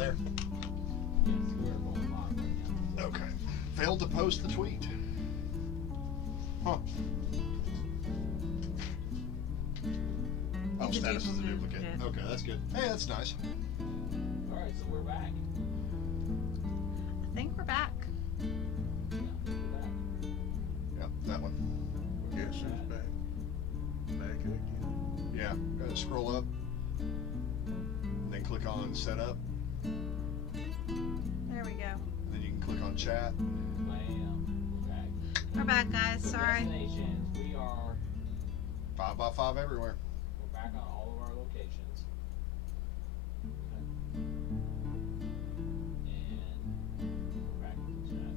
there? Yes, we're going live right now. Okay. Failed to post the tweet. Huh. Oh, It's a status is a duplicate. duplicate. Okay, that's good. Hey, that's nice. Alright, so we're back. I think we're back. Yeah, we're back. Yep, that one. Yes, it's back. Back again. Yeah, gotta scroll up. And then click on setup. There we go. And then you can click on chat. Bam. We're back. We're back, guys. So Sorry. destinations, we are 5x5 everywhere. we're back on all of our locations. Okay. And we're back in the chat.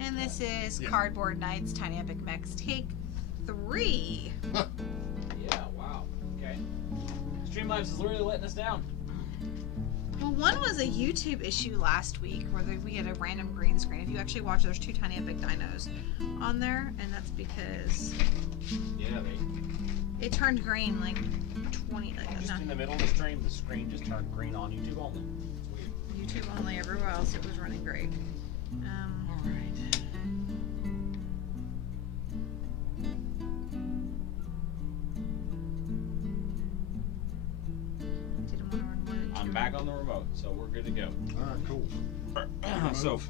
And this is Yeah. Cardboard Nights Tiny Epic Mechs Take 3. Yeah, wow. Okay. Streamlabs is literally letting us down. Well, one was a YouTube issue last week where we had a random green screen. If you actually watch, there's 2 Tiny Epic dinos on there, and that's because Yeah, it turned green like 20. just Not in the middle of the stream, the screen just turned green on YouTube only. It's weird. YouTube only. Everywhere else, it was running great. All right. Didn't want to run more than 2. I'm back on the remote, so we're good to go. Alright, cool. So,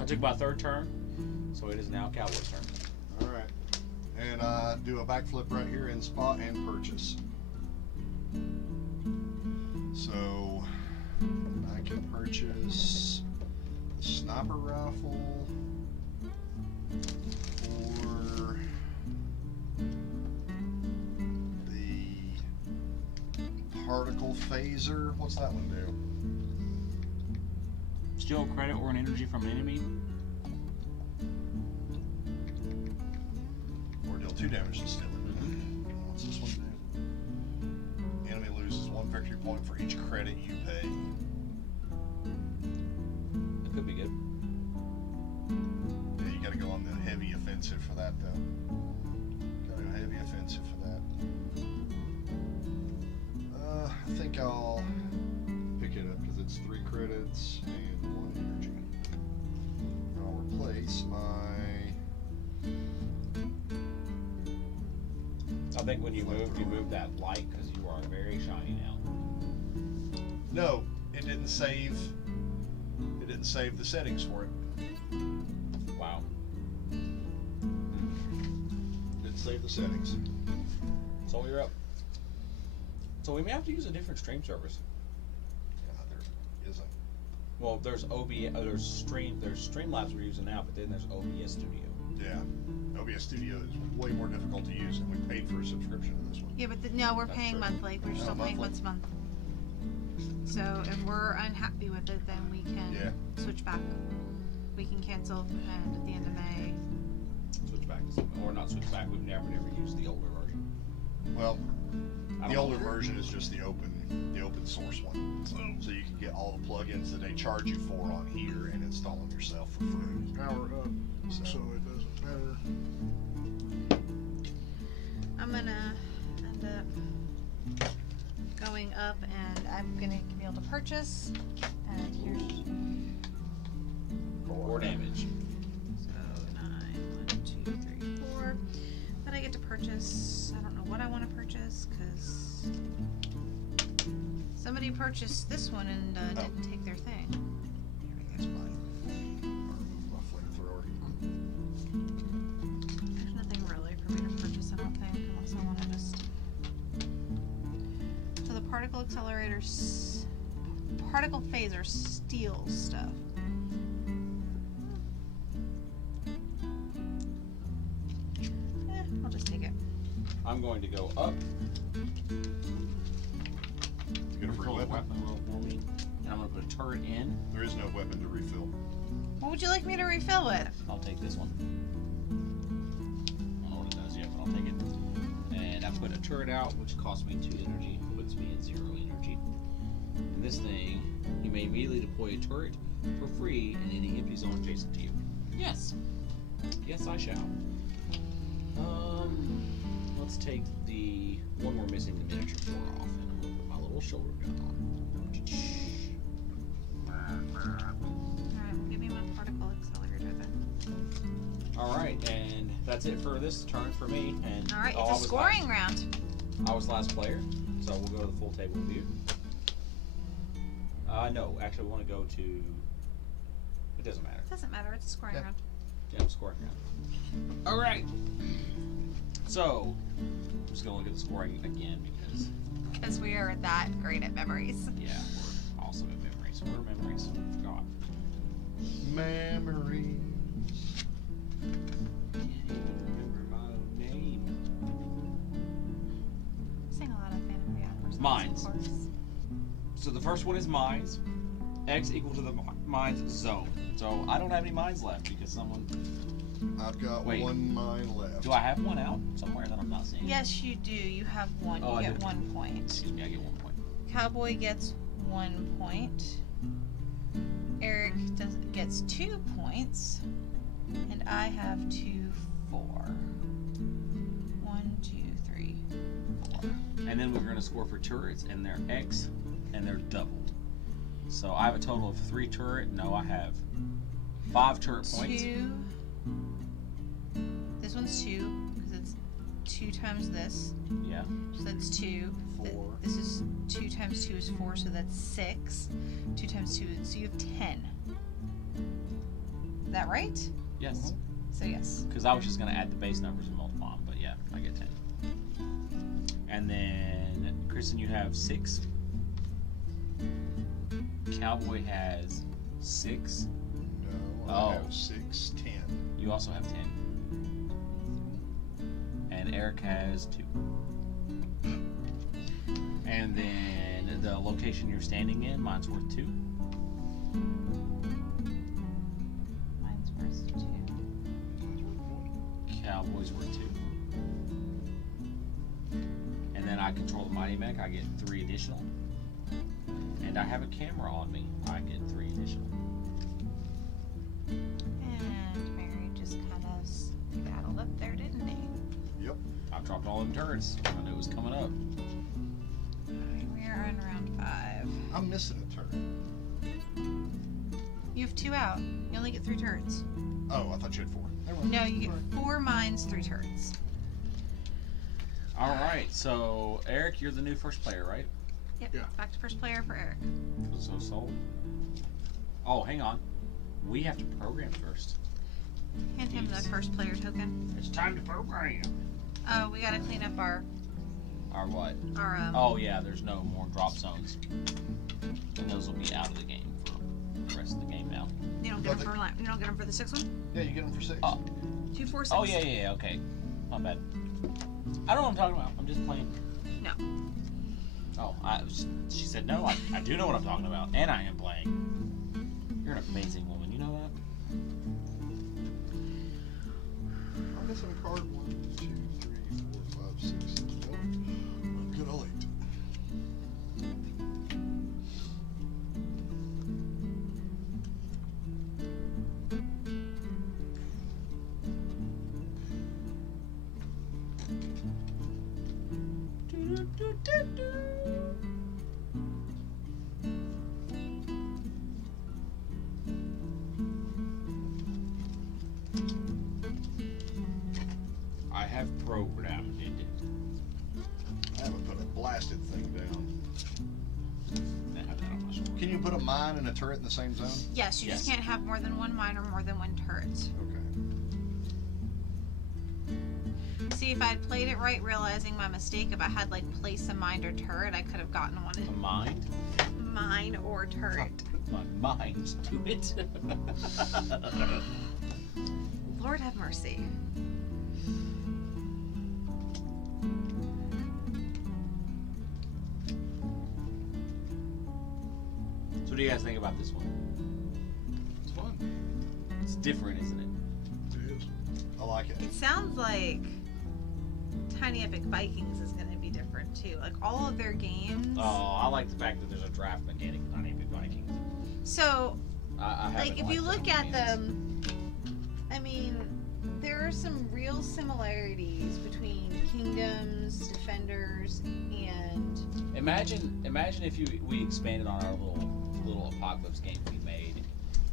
I took my 3rd turn, so it is now Cowboy's turn. Alright. And do a backflip right here in spot and purchase. So I can purchase the sniper rifle or the particle phaser. What's that one do? Steal credit or an energy from an enemy. Or deal 2 damage to steal it. What's this one do? Enemy loses 1 victory point for each credit you pay. That could be good. Yeah, you gotta go on the heavy offensive for that though. Gotta go heavy offensive for that. I think I'll pick it up because it's 3 credits and 1 energy. I'll replace my. I think when you moved that light because you are very shiny now. No, it didn't save. It didn't save the settings for it. Wow. Didn't save the settings. So you're up. So we may have to use a different stream service. Yeah, there isn't. Well, there's there's Streamlabs we're using now, but then there's OBS Studio. Yeah, OBS Studio is way more difficult to use, and we paid for a subscription to this one. Yeah, but no, we're That's paying true. monthly. We're still paying monthly. once a month. So if we're unhappy with it, then we can Yeah. switch back. We can cancel, and at the end of May. Switch back to something, or not switch back. We've never used the older version. Well, I the don't older know. version is just the open source one. So you can get all the plugins that they charge you for on here and install them yourself for free. Power up, so it doesn't matter. I'm gonna end up going up, and I'm gonna be able to purchase. And here's 4 damage. so 9, 1, 2, 3, 4. But I get to purchase. I don't know what I want to purchase because somebody purchased this one and didn't take their thing. That's mine. My flamethrower. There's nothing really for me to purchase, I don't think, unless I want to just. So the particle accelerator, particle phaser steals stuff. I'll just take it. I'm going to go up. You get a free Refill the weapon. roll for me, and I'm going to put a turret in. There is no weapon to refill. What would you like me to refill with? I'll take this one. I don't know what it does yet, but I'll take it. And I put a turret out, which costs me 2 energy, puts me at 0 energy. And this thing, you may immediately deploy a turret for free in any empty zone adjacent to you. Yes. Yes, I shall. Let's take the be one more missing the miniature floor off, and I'm gonna put my little shoulder gun on. Alright, well, give me my particle accelerator then. Alright, and that's it for this turn for me. And Alright, I it's a was scoring round. I was last player, so we'll go to the full table view. No, actually, we want to go to. It doesn't matter. Doesn't matter, it's a scoring round. Yeah, scoring round. Alright. So, I'm just going to look at the scoring again because. Because we are that great at memories. Yeah, we're awesome at memories. What are memories? I forgot. Memories. Can't even remember my own name. Sing a lot of Phantom Realm songs, Mines. of course. So the first one is mines. X equal to the mines zone. So I don't have any mines left because someone. I've got Wait. one mine left. Do I have one out somewhere that I'm not seeing? Yes, you do. You have one. Oh, I You get do. 1 point. Excuse me, I get 1 point. Cowboy gets 1 point. Eric gets 2 points. And I have 2, 4. 1, 2, 3, 4. And then we're going to score for turrets, and they're X, and they're doubled. So I have a total of 3 turret. No, I have 5 turret points. 2. This one's 2 because it's 2 times this. Yeah. So that's 2. 4. This is 2 times 2 is 4, so that's 6. 2 times 2 is, so you have 10. Is that right? Yes. So yes. Because I was just going to add the base numbers and multiply them, but yeah, I get 10. And then, Kristen, you have 6. Cowboy has 6. No, Oh. I have 6, 10. You also have 10. And Eric has 2. And then the location you're standing in, mine's worth 2. Mine's worth 2. Cowboy's worth 2. And then I control the Mighty Mech, I get 3 additional. And I have a camera on me, I get 3 additional. And Mary just kind of skedaddled up there, didn't he? Yep. I dropped all them turrets. I knew it was coming up. Alright, we are on round 5. I'm missing a turret. You have 2 out. You only get 3 turrets. Oh, I thought you had 4. Never mind. No, you get 4 mines, 3 turrets. Alright, so Eric, you're the new first player, right? Yep. Yeah. Back to first player for Eric. So sold. Oh, hang on. We have to program first. Hand him the first player token. It's time to program. Oh, we gotta clean up our What? Oh, Oh yeah, there's no more drop zones. And those will be out of the game for the rest of the game now. you don't get them for you don't get them for the 6th one? Yeah, you get them for 6. Oh. 2, 4, 6. Oh yeah, okay. My bad. I don't know what I'm talking about. I'm just playing. No. Oh, she said no. I do know what I'm talking about, and I am playing. You're an amazing woman. You know that? I'm missing a card. 1, 2, 3, 4, 5, 6, 7. Oh, I'm good all 8. I have programmed it. I haven't put a blasted thing down. I have that on my shoulder. Can you put a mine and a turret in the same zone? Yes, you just Yes. can't have more than 1 mine or more than 1 turret. Okay. See, if I had played it right, realizing my mistake, if I had like place a mine or turret, I could have gotten one A mind? mine or turret. My mind to it. Lord have mercy. So what do you guys think about this one? It's fun. It's different, isn't it? It is. I like it. It sounds like Tiny Epic Vikings is going to be different too. Like all of their games. Oh, I like the fact that there's a draft mechanic on Epic Vikings. So, I haven't like, if you liked look that at mechanics. them, I mean, there are some real similarities between Kingdoms, Defenders, and Imagine if we expanded on our little apocalypse game we made,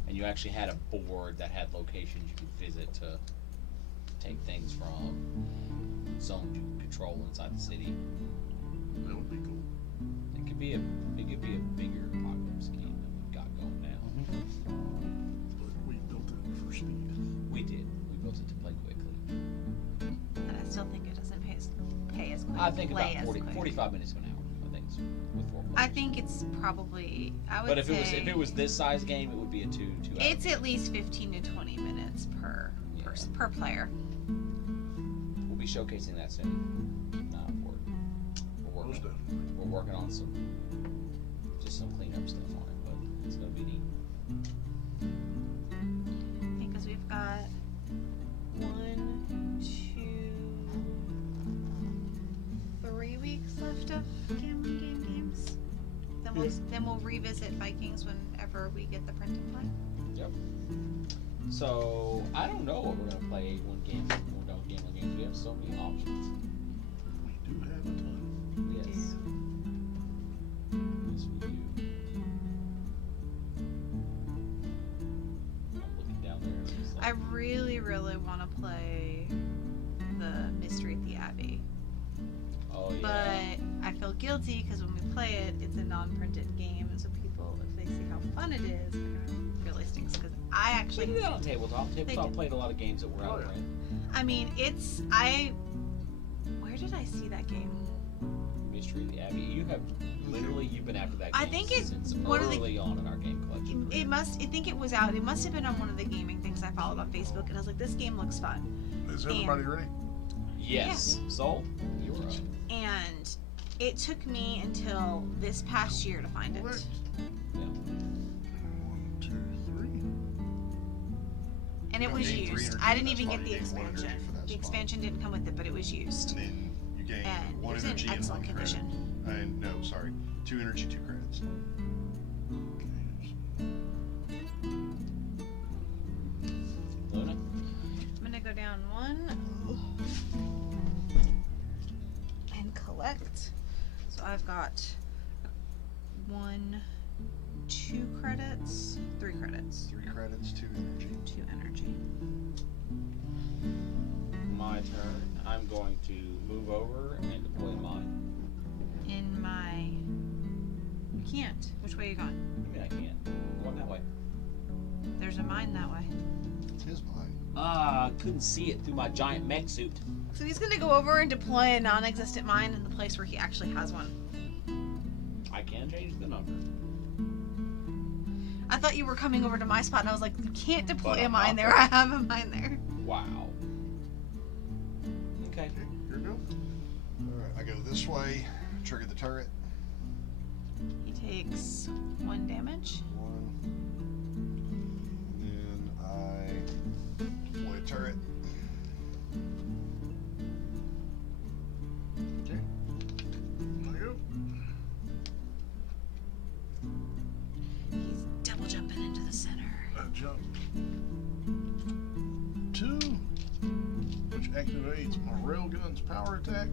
and you actually had a board that had locations you could visit to take things from zones you could control inside the city. That would be cool. It could be a bigger apocalypse game than we've got going now. But we built it for speed. We did. We built it to play quickly. and I still think it doesn't pay as quick. I think play about as 40, quick. 45 minutes to an hour. I think it's with 4 players. I think it's probably. I would But if say it was this size game, it would be a 2 hour. it's at least 15 to 20 minutes per per player. We'll be showcasing that soon. Most definitely. We're working on some cleanup stuff on it, but it's gonna be neat. Because we've got 1, 2, 3 weeks left of gambling game games. Then we'll revisit Vikings whenever we get the print and play. Yep. So I don't know what we're gonna play when we're done with gambling games. We have so many options. We do have a ton. Yes. Yes, we do. I'm looking down there. And it's like, I really, really want to play the Mystery at the Abbey. oh yeah. But I feel guilty because when we play it, it's a non-printed game, and so people, if they see how fun it is, it really stinks. Because I We actually, do that on tabletop. Tabletop do. played a lot of games that were out of print. I mean, where did I see that game? Mystery of the Abbey. You've been after that game I think it's since one of the- early on in our game collection. I think it was out. It must have been on one of the gaming things I followed on Facebook, and I was like, this game looks fun. Is everybody ready? Yes. Soul, you were up. And it took me until this past year to find it. Correct. Yeah. 1, 2, 3. And it You was gain 3 used. energy, I didn't that's even why get you the gain 1 energy expansion. for that The spot. expansion didn't come with it, but it was used. And then you gain And it 1 was in energy and excellent 1 credit. condition. And no, sorry, 2 energy, 2 credits. Luna? I'm gonna go down 1 and collect. So I've got 1, 2 credits, 3 credits, 3 credits, 2 energy. 2 energy. My turn. I'm going to move over and deploy mine. In my. You can't. Which way are you going? I mean, I can't. I'm going that way. There's a mine that way. It's his mine. Couldn't see it through my giant mech suit. So he's gonna go over and deploy a non-existent mine in the place where he actually has one. I can change the number. I thought you were coming over to my spot, and I was like, you can't deploy But a I'm mine not there. I have a mine there. Wow. Okay. Okay, here we go. Alright, I go this way, trigger the turret. He takes 1 damage. 1. And then I deploy a turret. Okay. There you go. He's double jumping into the center. Jump 2, which activates my railgun's power attack.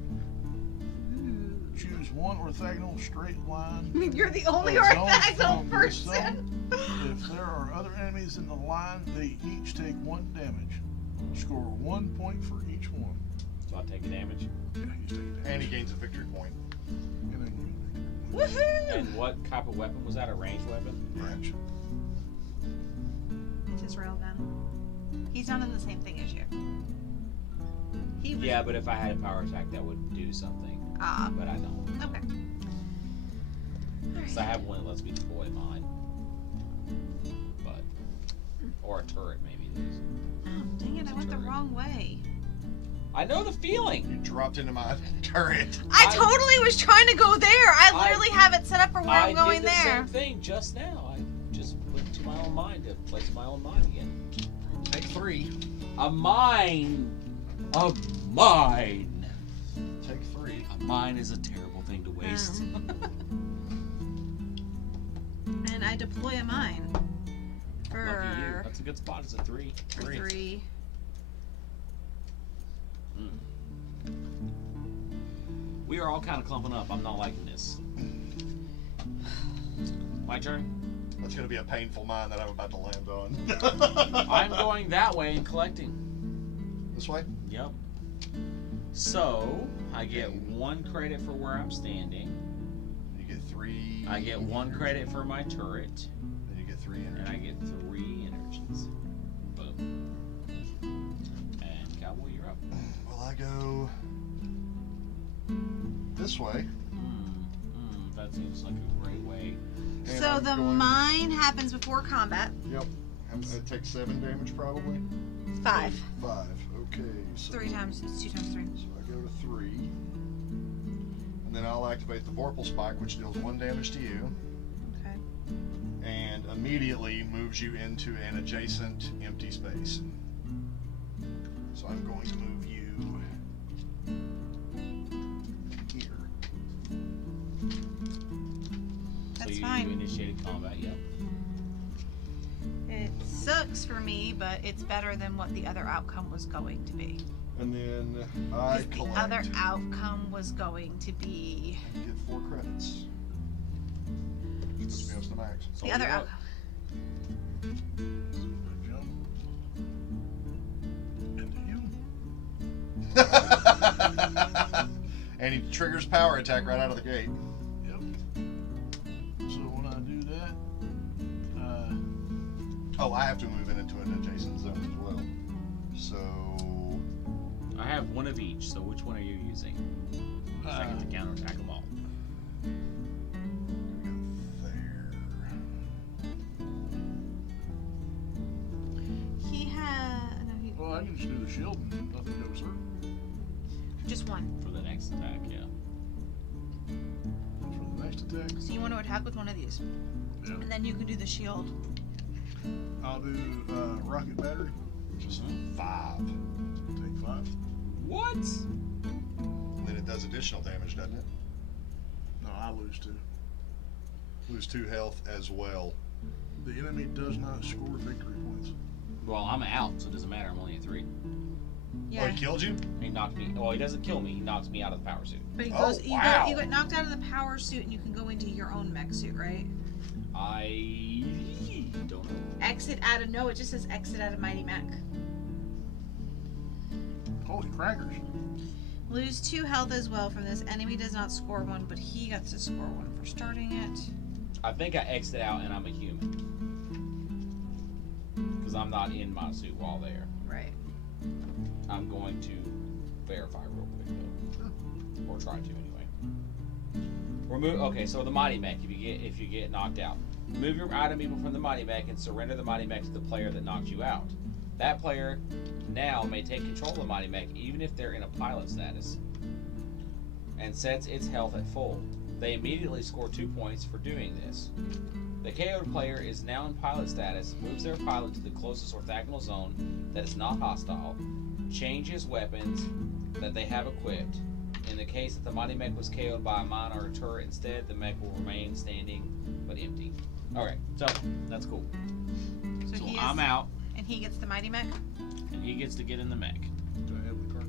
Ooh. Choose 1 orthogonal straight line. You're the only Oh, orthogonal from this person. zone. If there are other enemies in the line, they each take 1 damage. Score 1 point for each one. So I'll take a damage. Yeah, he's taking damage. And he gains a victory point. And then you Woohoo! And what type of weapon was that? A ranged weapon? match. It's his railgun. He's not in the same thing as you. He was. Yeah, but if I had a power attack, that would do something. Ah. But I don't. Okay. So I have one that lets me deploy mine. But. Or a turret, maybe. Oh, dang it! I went the wrong way. I know the feeling! You dropped into my turret. I I- totally was trying to go there. I literally have it set up for where I'm going did the there. same thing just now. I just went to my own mind to place my own mine again. Take 3. A mine! A mine! Take 3. A mine is a terrible thing to waste. And I deploy a mine Lucky you. for That's a good spot. It's a 3. 3. We are all kind of clumping up. I'm not liking this. My turn. That's going to be a painful mine that I'm about to land on. I'm going that way and collecting. This way? Yep. So, I get 1 credit for where I'm standing. You get 3. I get 1 credit for my turret. And you get 3 energy. And I get 3 energies. Boom. And Cowboy, you're up. Well, I go this way. That seems like a great way. And So I'm the going- mine happens before combat. Yep. It takes 7 damage probably. 5. 5. Okay. So, 3 times. It's 2 times 3. So I go to 3. And then I'll activate the Vorpal Spike, which deals 1 damage to you. Okay. And immediately moves you into an adjacent empty space. So I'm going to move you here. That's so you fine. initiated combat, yep. It sucks for me, but it's better than what the other outcome was going to be. And then I 'Cause the collect. other outcome was going to be Get 4 credits. Which puts me up to the max. So the other you're up. outcome. Jump into you. And he triggers power attack right out of the gate. Yep. So when I do that, Oh, I have to move it into an adjacent zone as well. So I have 1 of each, so which one are you using? 'Cause I get to counterattack them all. there. He had well, I can just do the shield and nothing goes through. just 1. For the next attack, yeah. For the next attack, So you want to attack with 1 of these, yeah, and then you can do the shield. I'll do rocket battery. Just 5. Take 5. What? And then it does additional damage, doesn't it? No, I lose 2. Lose 2 health as well. The enemy does not score victory points. Well, I'm out, so it doesn't matter. I'm only at 3. Yeah, Oh, he killed you? He knocked me. Well, he doesn't kill me. He knocks me out of the power suit. but he Oh, goes. You, wow. you got knocked out of the power suit, and you can go into your own mech suit, right? I don't know. Exit out of it just says exit out of Mighty Mech. Holy crackers. Lose 2 health as well from this. Enemy does not score 1, but he gets to score 1 for starting it. I think I exit out and I'm a human. Because I'm not in my suit while there. Right. I'm going to verify real quick though. Or try to anyway. Remove. Okay, so the Mighty Mech, if you get knocked out. Remove your item evil from the Mighty Mech and surrender the Mighty Mech to the player that knocked you out. That player now may take control of the Mighty Mech even if they're in a pilot status. And sets its health at full. They immediately score 2 points for doing this. The KO'd player is now in pilot status, moves their pilot to the closest orthogonal zone that is not hostile, changes weapons that they have equipped. In the case that the Mighty Mech was KO'd by a mine or a turret instead, the mech will remain standing but empty. Alright, so that's cool. So, So he is, I'm out, and he gets the Mighty Mech. and he gets to get in the mech. Do I have the card?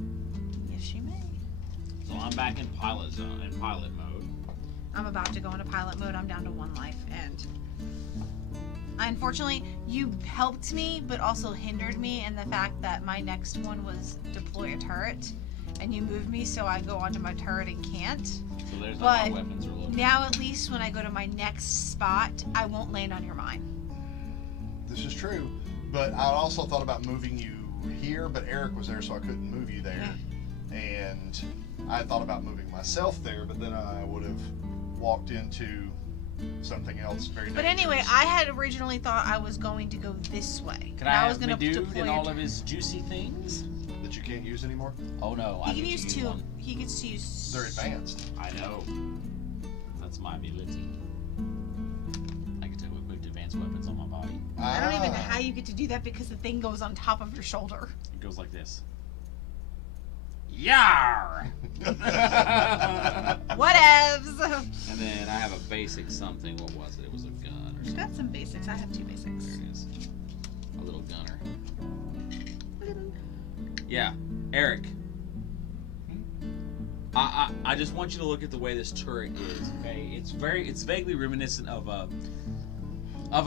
Yes, she may. So I'm back in pilot zone, in pilot mode. I'm about to go into pilot mode. I'm down to 1 life, and unfortunately, you helped me, but also hindered me in the fact that my next one was deploy a turret, and you moved me, so I go onto my turret and can't. So there's how But my weapons are looking. now, at least when I go to my next spot, I won't land on your mine. This is true. But I also thought about moving you here, but Eric was there, so I couldn't move you there. And I thought about moving myself there, but then I would have walked into something else very But dangerous. anyway, I had originally thought I was going to go this way. Can And I was have gonna my dude deploy and a all turret. of his juicy things? That you can't use anymore? Oh no, I He can get use to 2. one. He gets to use. They're advanced. I know. That's my ability. I get to equip advanced weapons on my body. I don't even know how you get to do that because the thing goes on top of your shoulder. It goes like this. Yar! Whatevs. And then I have a basic something. What was it? It was a gun or I've something. got some basics. I have 2 basics. There it is. A little gunner. Yeah, Eric. I just want you to look at the way this turret is. Okay, it's vaguely reminiscent of a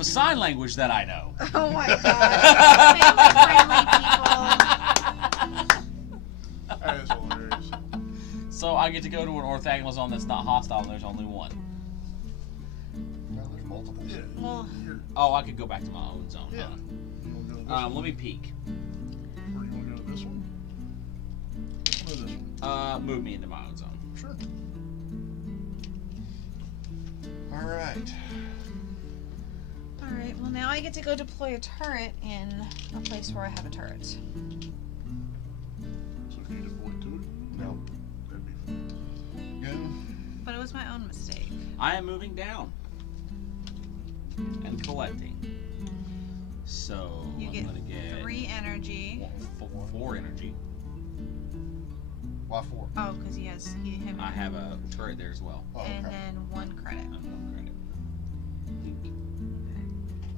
sign language that I know. Oh my god. Family people. That is hilarious. So I get to go to an orthogonal zone that's not hostile, and there's only one. No, there's multiples. Yeah. Well, Oh, I could go back to my own zone. Yeah. Huh? You want to go to this one? Let me peek. Or you want to go to this one? This one or this one? Move me into my own zone. Sure. All right. alright, well now I get to go deploy a turret in a place where I have a turret. So can you deploy to it? No. That'd be fun. Go. But it was my own mistake. I am moving down and collecting. So You I'm get gonna get 3 energy. 4 energy. Why 4? Oh, because him. I have a turret there as well. Oh, And okay. then 1 credit. I'm gonna credit.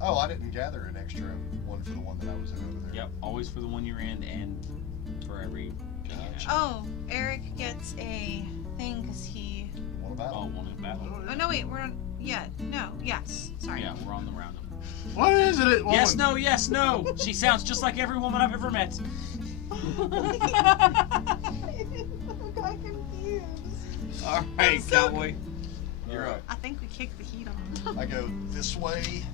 Oh, I didn't gather an extra one for the one that I was in over there. Yep, always for the one you're in and for every. Gotcha. Oh, Eric gets a thing because he. What about Oh, one in battle. Oh no, wait, we're on. Yeah, no, yes. Sorry. Yeah, we're on the roundup. What is it? Woman? Yes, no, yes, no. She sounds just like every woman I've ever met. I got confused. All right, so- cowboy. You're up. I think we kicked the heat on. I go this way,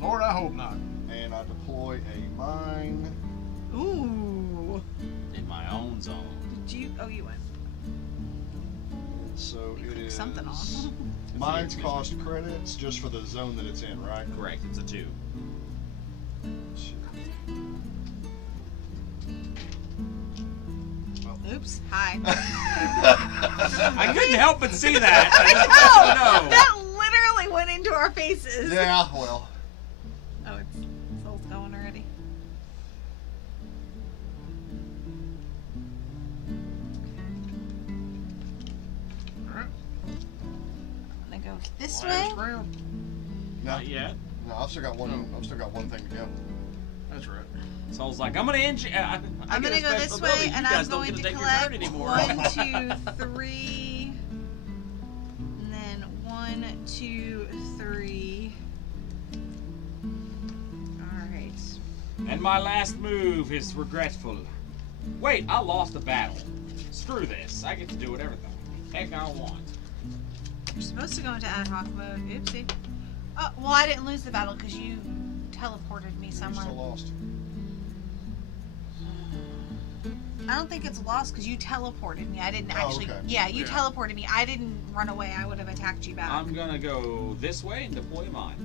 Lord, I hope not. and I deploy a mine. Ooh. In my own zone. Did you? Oh, you went. So You it clicked is. something off. Mines cost credits just for the zone that it's in, right? Correct. It's a 2. Oops. Hi. I couldn't help but see that. I just No, want you to know. that literally went into our faces. Yeah, well. Oh, it's soul's going already. Alright. I'm gonna go this way. Last round. No, Not yet. no, I've still got one. I've still got one thing to go. That's right. So I was like, I'm gonna end you. I'm gonna go this way, and I'm going to collect anymore. 1, 2, 3, and then 1, 2, 3. All right. And my last move is regretful. Wait, I lost the battle. Screw this. I get to do whatever the heck I want. You're supposed to go into ad hoc mode. Oopsie. Oh, well, I didn't lose the battle because you teleported me You somewhere. still lost. I don't think it's lost because you teleported me. I didn't actually. okay. Yeah, you Yeah. teleported me. I didn't run away. I would have attacked you back. I'm gonna go this way and deploy mine.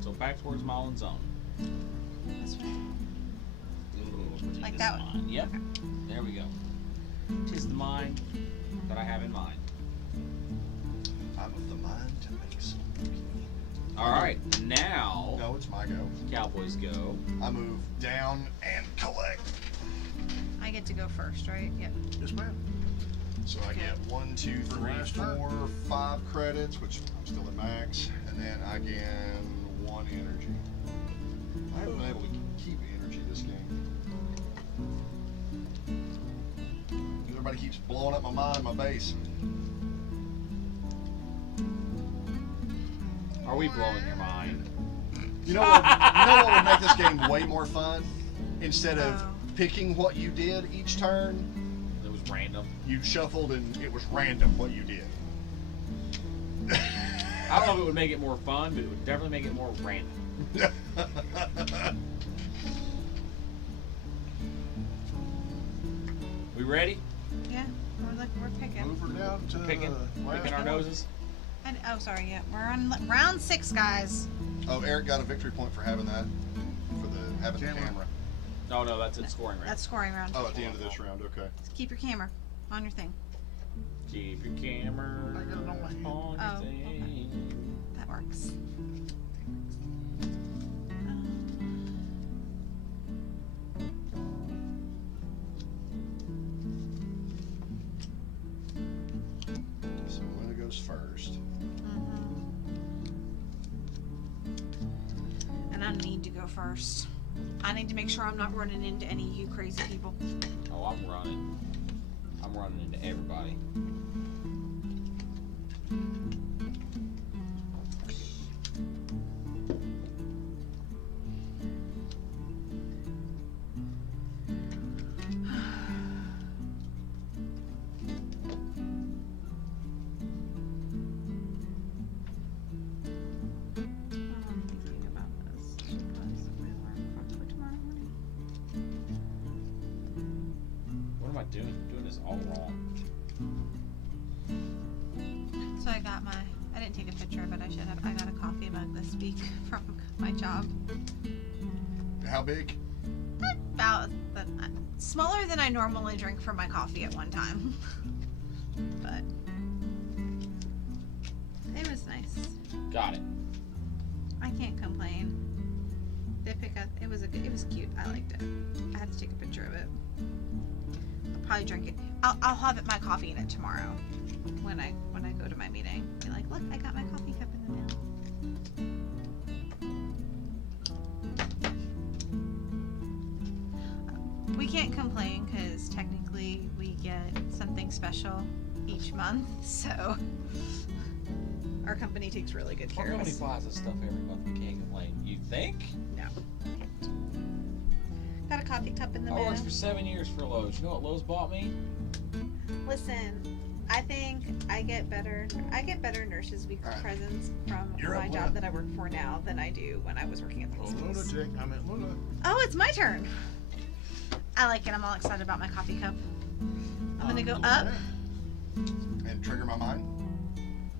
So back towards my own zone. This way. Ooh, Like tis that the mine. Yep. There we go. Tis the mine that I have in mind. I'm of the mind to make some. All right, now No, it's my go. Cowboys go. I move down and collect. I get to go first, right? Yep. Yes, ma'am. So I get 1, 2, 3, last turn. 4, 5 credits, which I'm still at max, and then I gain 1 energy. I haven't been able to keep energy this game. Everybody keeps blowing up my mind, my base. Are we blowing your mind? You know what would make this game way more fun? Instead of Oh. picking what you did each turn, It was random. you shuffled and it was random what you did. I don't know if it would make it more fun, but it would definitely make it more random. We ready? Yeah. We're picking. Move her down to Picking last our one. noses. And, oh, sorry. Yeah, we're on round 6, guys. Oh, Eric got a victory point for having that, for having the Camera. camera. No, no, that's it. Scoring round. That's scoring round. Oh, at the end of this round, okay. Keep your camera on your thing. Keep your camera I got it on my hand. on your Oh, thing. That works. So Luna goes first. And I need to go first. I need to make sure I'm not running into any of you crazy people. Oh, I'm running. I'm I'm running into everybody. I'm thinking about this because my alarm clock for tomorrow morning. What am I doing? I'm doing this all wrong. So I didn't take a picture of it. I should have. I got a coffee mug this week from my job. How big? About smaller than I normally drink for my coffee at one time. But it was nice. Got it. I can't complain. They pick up. It was cute. I liked it. I had to take a picture of it. I'll probably drink it. I'll have it my coffee in it tomorrow when I go to my meeting. Be like, look, I got my coffee cup in the mail. We can't complain because technically we get something special each month, so our company takes really good Our care of company us. buys us stuff every month. We can't complain. You think? No. Got a coffee cup in the I mail. worked for 7 years for Lowe's. You know what Lowe's bought me? Listen, I think I get better Nurses Week Alright. presents from You're my up, job Luna. that I work for now than I do when I was working at the Oh, hospitals. lunatic. I meant Luna. Oh, it's my turn. I like it. I'm all excited about my coffee cup. I'm gonna go up. And trigger my mind?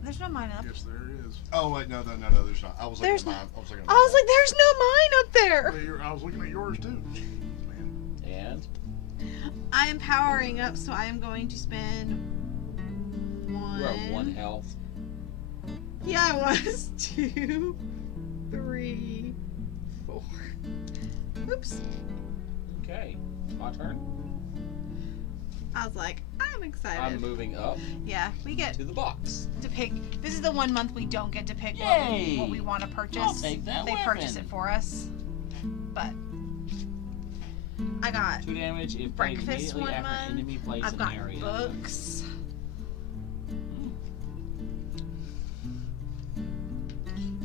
There's no mine up. Yes, there is. Oh wait, no, there's not. I was looking There's at mine. not- I was looking at I was like, there's no mine up there. I was looking at yours too. Man. And I am powering up, so I am going to spend one. you're at 1 health. Yeah, I was. 2, 3, 4. Oops. Okay, my turn. I was like, I'm excited. I'm moving up Yeah, we get to the box. to pick. This is the one month we don't get to pick Yay! what we want to purchase. I'll take that They purchase it weapon. for us. But I got 2 damage if played breakfast immediately one after month. enemy plays I've an got area. books.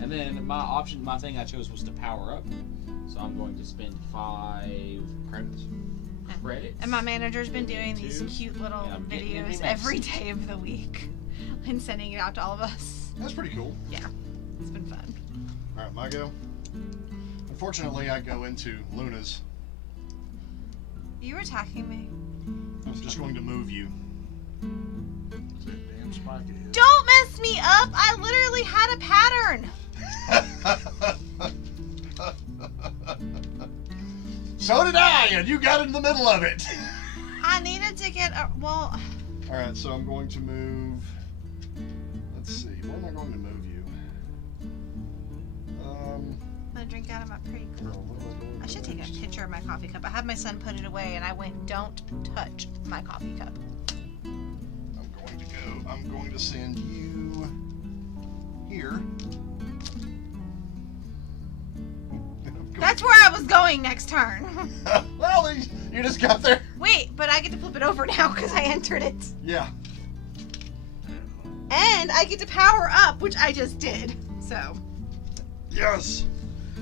And then my thing I chose was to power up. So I'm going to spend 5 credits. And my manager's been doing these 2. cute little And I'm getting every videos mess. every day of the week and sending it out to all of us. That's pretty cool. It's been fun. All right, my go. Unfortunately, I go into Luna's. You were attacking me. I'm just going to move you. It's that damn spike ahead. Don't mess me up! I literally had a pattern! So did I, and you got in the middle of it. I needed to get a. Well, All right, so I'm going to move. Let's see, where am I going to move you? I'm gonna drink out of my pretty cup. I should take a picture of my coffee cup. I had my son put it away and I went, don't touch my coffee cup. I'm going to send you here. That's where I was going next turn. Well, you just got there. Wait, but I get to flip it over now because I entered it. Yeah. And I get to power up, which I just did. So, Yes.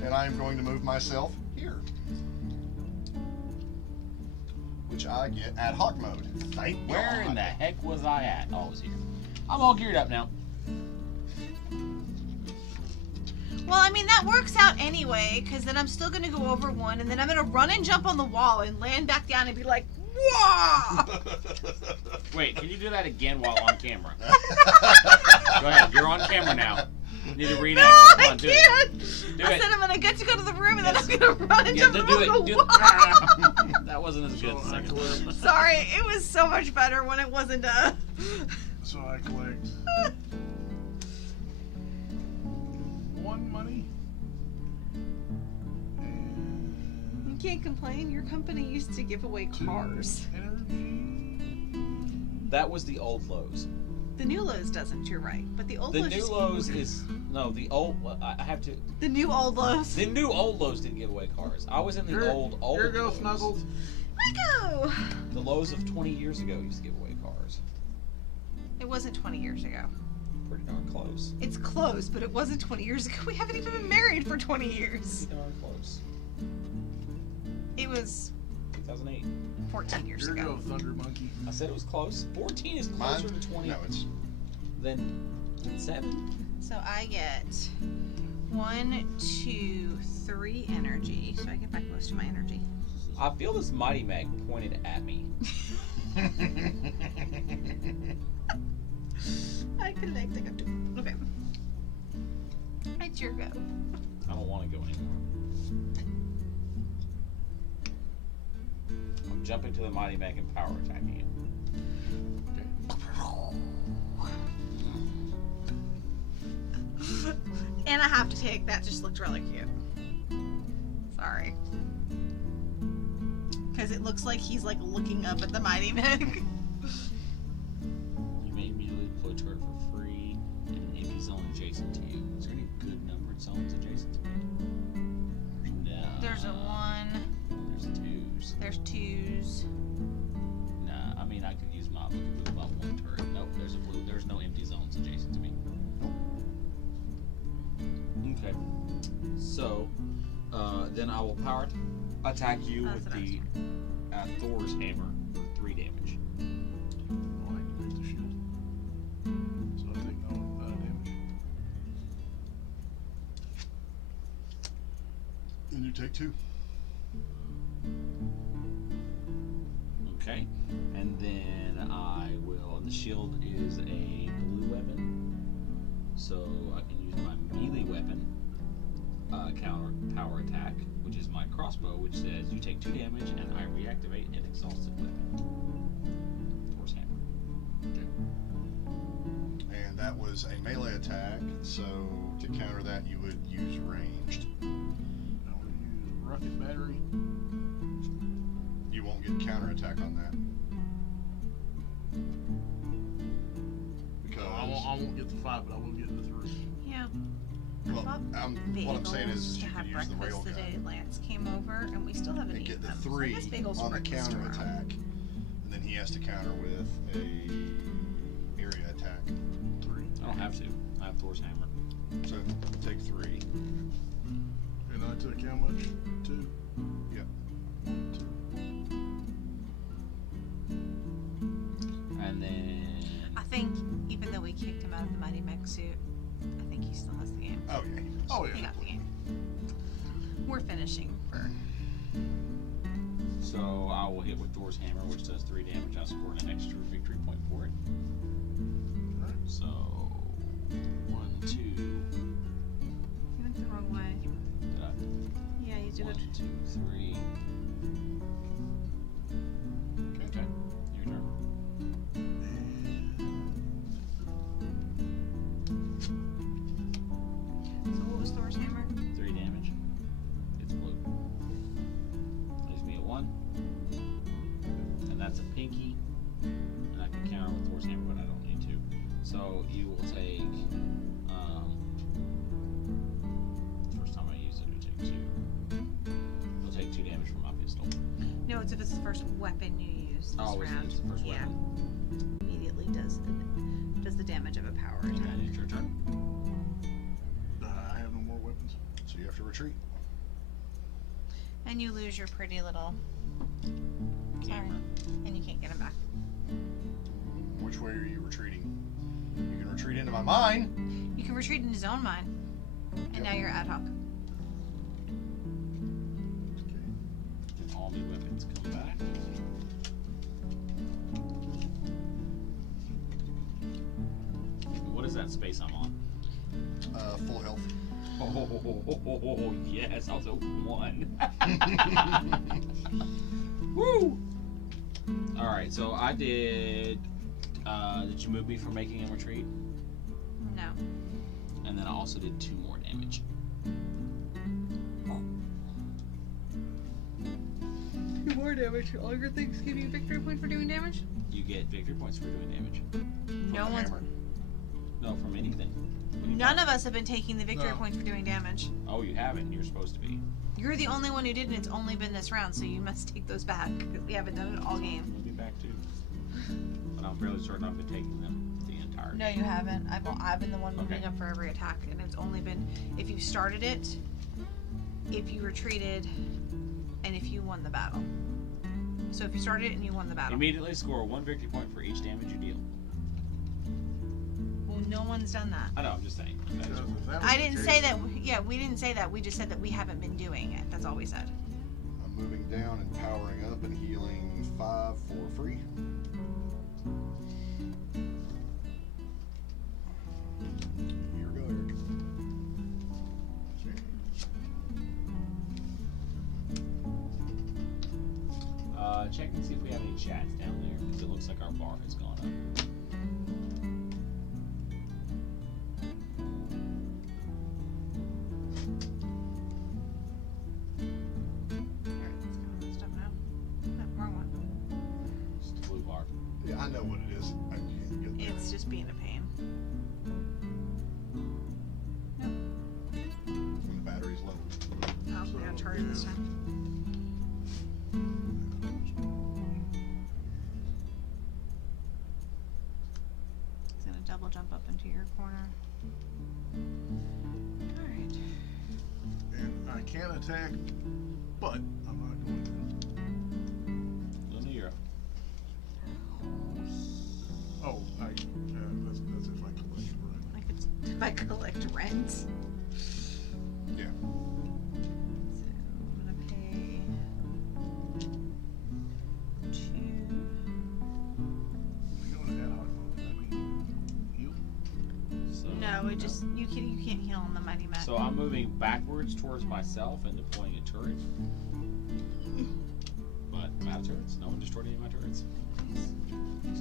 And I'm going to move myself here. Which I get ad hoc mode. Thank Where in God. the heck was I at? Oh, I was here. I'm all geared up now. well, I mean, that works out anyway, because then I'm still going to go over one, and then I'm going to run and jump on the wall and land back down and be like, whoa! Wait, can you do that again while on camera? Go ahead, you're on camera now. You need to reenact No, it. Come I on, do it. can't! Do I it. said I'm going to get to go to the room, and Yes. then I'm going to run and Yeah, jump do and it. go, Do whoa! That wasn't as good as the second one. Sorry, it was so much better when it wasn't So I collect 1 money. And You can't complain. Your company used to give away 2 cars. energy. That was the old Lowe's. The new Lowe's doesn't, you're right. But the old The Lowe's new just- Lowe's is no. The old. I have to. The new old Lowe's. The new old Lowe's didn't give away cars. I was in the Here- old Here you go, Lowe's. Snuggles. Let go! The Lowe's of 20 years ago used to give away cars. It wasn't 20 years ago. Pretty darn close. It's close, but it wasn't 20 years ago. We haven't even been married for 20 years. Pretty darn close. It was 2008. 14 years Here you ago. go, Thunder Monkey. I said it was close. 14 is Mine? closer to 20 No, it's than 7. So I get 1, 2, 3 energy. So I get back most of my energy. I feel this mighty Meg pointed at me. I collect. I got 2. Okay. It's your go. I don't want to go anymore. I'm jumping to the mighty Meg and power attacking it. And I have to take that. Just looked really cute. Sorry. Because it looks like he's like looking up at the mighty Meg. You may immediately deploy turret for free in an empty zone adjacent to you. Is there any good numbered zones adjacent to me? No. There's a 1. There's 2s. There's 2s. Nah, I mean I could use my move about 1 turret. Nope, there's a blue. There's no empty zones adjacent to me. Okay. So, then I will power attack you That's with what I was the Thor's hammer for 3 damage. Oh, I activate the shield. So I take no damage. and you take 2. Okay. And then I will. The shield is a blue weapon, so I can use my melee weapon counter power attack, which is my crossbow, which says you take 2 damage and I reactivate an exhausted weapon. Thor's hammer. And that was a melee attack, so to counter that you would use ranged. I would use rocket battery. You won't get counterattack on that. Because No, I won't get the 5, but I will get the 3. Yeah. well, what I'm saying is to you have could use the rail breakfast the day gun Lance came over, and we still haven't and eaten get the them. So I 3 guess bagels on for the breakfast tomorrow. counterattack, and then he has to counter with a area attack. 3. I don't have to. I have Thor's hammer. So take 3. And I took how much? 2? Yep. 2. And then I think even though we kicked him out of the Mighty Mech suit, I think he still has the game. Oh yeah, he does. Oh, He yeah. got the game. We're finishing for. so I will hit with Thor's hammer, which does 3 damage. I'll score an extra victory point for it. Alright. So 1, 2. You went the wrong way. Did I? Yeah, you do 1, it. 2, 3. Okay, your turn. So what was Thor's hammer? 3 damage. It's blue. Leaves me at 1. And that's a pinky. And I can counter with Thor's hammer, but I don't need to. So you will take. First time I use it, you take 2. You'll take 2 damage from my pistol. No, it's if it's the first weapon you use this Oh, round. it's the first yeah. weapon. Immediately does the damage of a power attack. And it's your turn. I have no more weapons. So you have to retreat. And you lose your pretty little. Sorry. Camera. And you can't get him back. Which way are you retreating? You can retreat into my mine. You can retreat into his own mine. And Yep. now you're ad hoc. And all my weapons come back. What is that space I'm on? Full health. Oh, yes, also 1. Woo! Alright, so I did. Did you move me for making a retreat? No. And then I also did 2 more damage. More damage. All your things give you victory point for doing damage? You get victory points for doing damage. No the one's. hammer. No, from anything. None of us have been taking the victory No. points for doing damage. Oh, you haven't. You're supposed to be. You're the only one who did, and it's only been this round, so you must take those back because we haven't done it all game. We'll be back too. But I'm fairly certain I've been taking them the entire. No, you haven't. I've been the one moving Okay. up for every attack, and it's only been if you started it, if you retreated, and if you won the battle. So if you started it and you won the battle. Immediately score 1 victory point for each damage you deal. Well, no one's done that. I know. I'm just saying. That is- If that was I the didn't case, say that. Yeah, we didn't say that. We just said that we haven't been doing it. That's all we said. I'm moving down and powering up and healing 5 for free. Here we go, Eric. Check and see if we have any chats down there because it looks like our bar has gone up. Alright, stop now. No, wrong one. It's the blue bar. Yeah, I know what it is. I can't get there. It's just being a pain. When the battery's low. Oh, we gotta charge it this time. It's gonna double jump up into your corner. Alright. And I can attack, but I'm not going to. Little Euro. Oh, that's if I collect right. If I collect rent. Yeah. So I'm gonna pay 2. You know what ad hoc mode, I mean, heal. So, No, it just you can't heal on the Mighty Mech. So I'm moving backwards towards myself and deploying a turret. But I'm out of turrets. No one destroyed any of my turrets.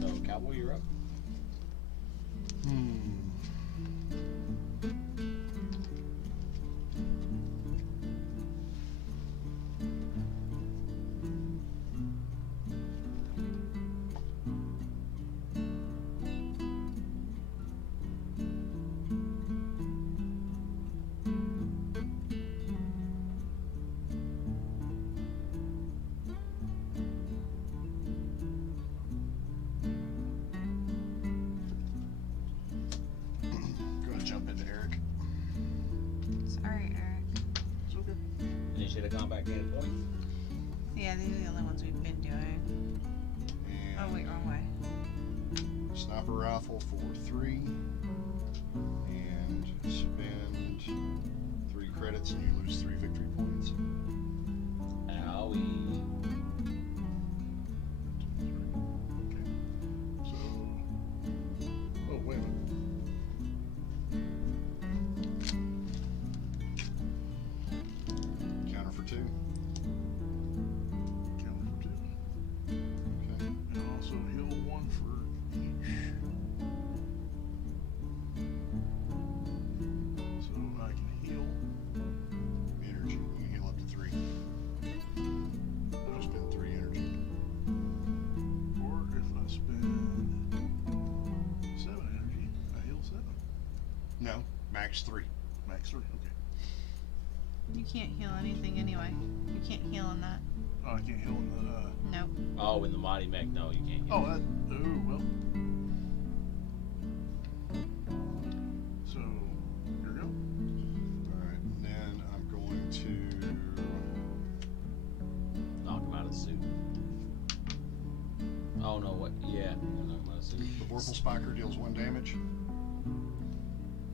So Cowboy, you're up. Gonna jump into Eric. Sorry, Eric. It's okay. And you should have gone back to a point. Yeah, these are the only ones we've been doing. And Oh wait, wrong way. sniper rifle for 3. And spend 3 credits and you lose 3 victory points. Owie. Okay. So, oh, wait a minute. Counter for 2. Counter for 2. Okay. And also heal 1 for each. So I can heal. Energy. You can heal up to 3. I'll spend 3 energy. Or if I spend 7 energy, I heal 7. No, max 3. Max 3, okay. You can't heal anything anyway. You can't heal on that. Oh, I can't heal in the, Nope. Oh, in the Mighty Mech, no, you can't. oh, well. So, here we go. Alright, and then I'm going to Knock him out of the suit. Oh no, what? Yeah, knock him out of the suit. the Vorpal Spiker deals 1 damage.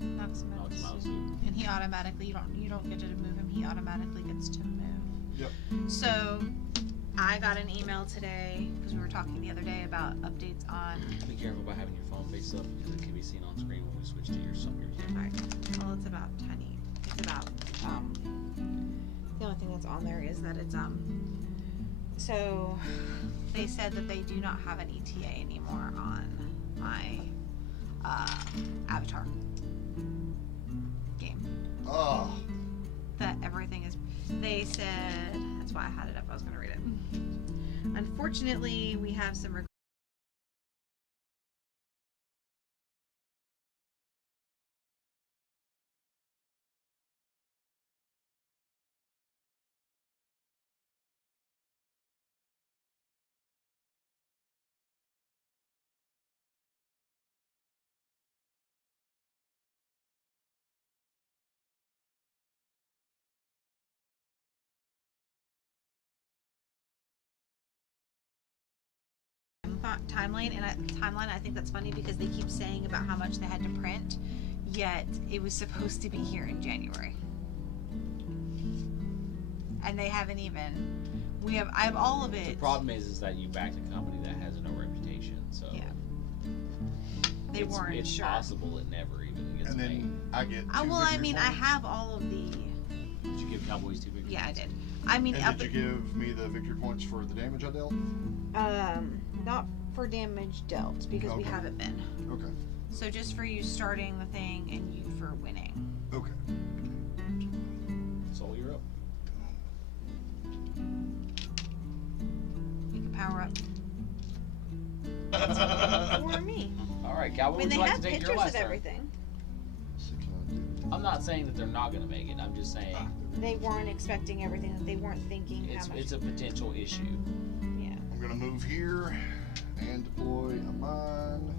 Knocks him out Knock of him out of the the suit. suit. And he automatically you don't get to move him. He automatically gets to move. Yep. So I got an email today because we were talking the other day about updates on. Be careful about having your phone face up because it can be seen on screen when we switch to your camera. Alright. Well, it's about tiny. It's about the only thing that's on there is that it's so they said that they do not have an ETA anymore on my Avatar game. Oh, That everything is. They said that's why I had it up. I was going to read it. Unfortunately, we have some timeline, I think that's funny because they keep saying about how much they had to print, yet it was supposed to be here in January, and they haven't even. I have all of it. The problem is that you backed a company that has no reputation, so Yeah. They weren't it's sure. possible it never even gets And made. then I get. Two Well, I victory mean, I points. have all of the. Did you give Cowboys 2 victories? Yeah, I did. I mean, And did you give me the victory points for the damage I dealt? not for damage dealt because we Okay. haven't been. Okay. So just for you starting the thing and you for winning. Okay. Soul, you're up. You can power up for me. All right, I Cowboy, mean, would they you like have to take pictures your last of turn? everything. 600. I'm not saying that they're not going to make it. I'm just saying They weren't expecting everything. That they weren't thinking how much. it's a potential issue. Yeah. I'm gonna move here and deploy a mine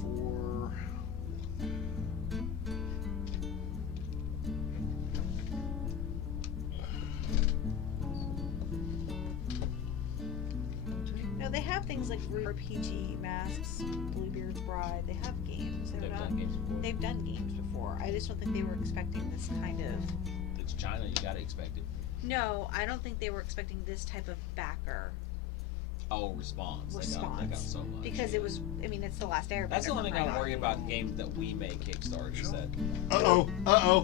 for. No, they have things like RPG masks, Bluebeard's Bride. They have games. They've done games before. They've done games before. I just don't think they were expecting this kind of. It's China. You got to expect it. No, I don't think they were expecting this type of backer Oh, response. They got so much. because it was. I mean, it's the last Airbender. That's the only thing right? I worry about games that we make Kickstarter. Is that Uh oh.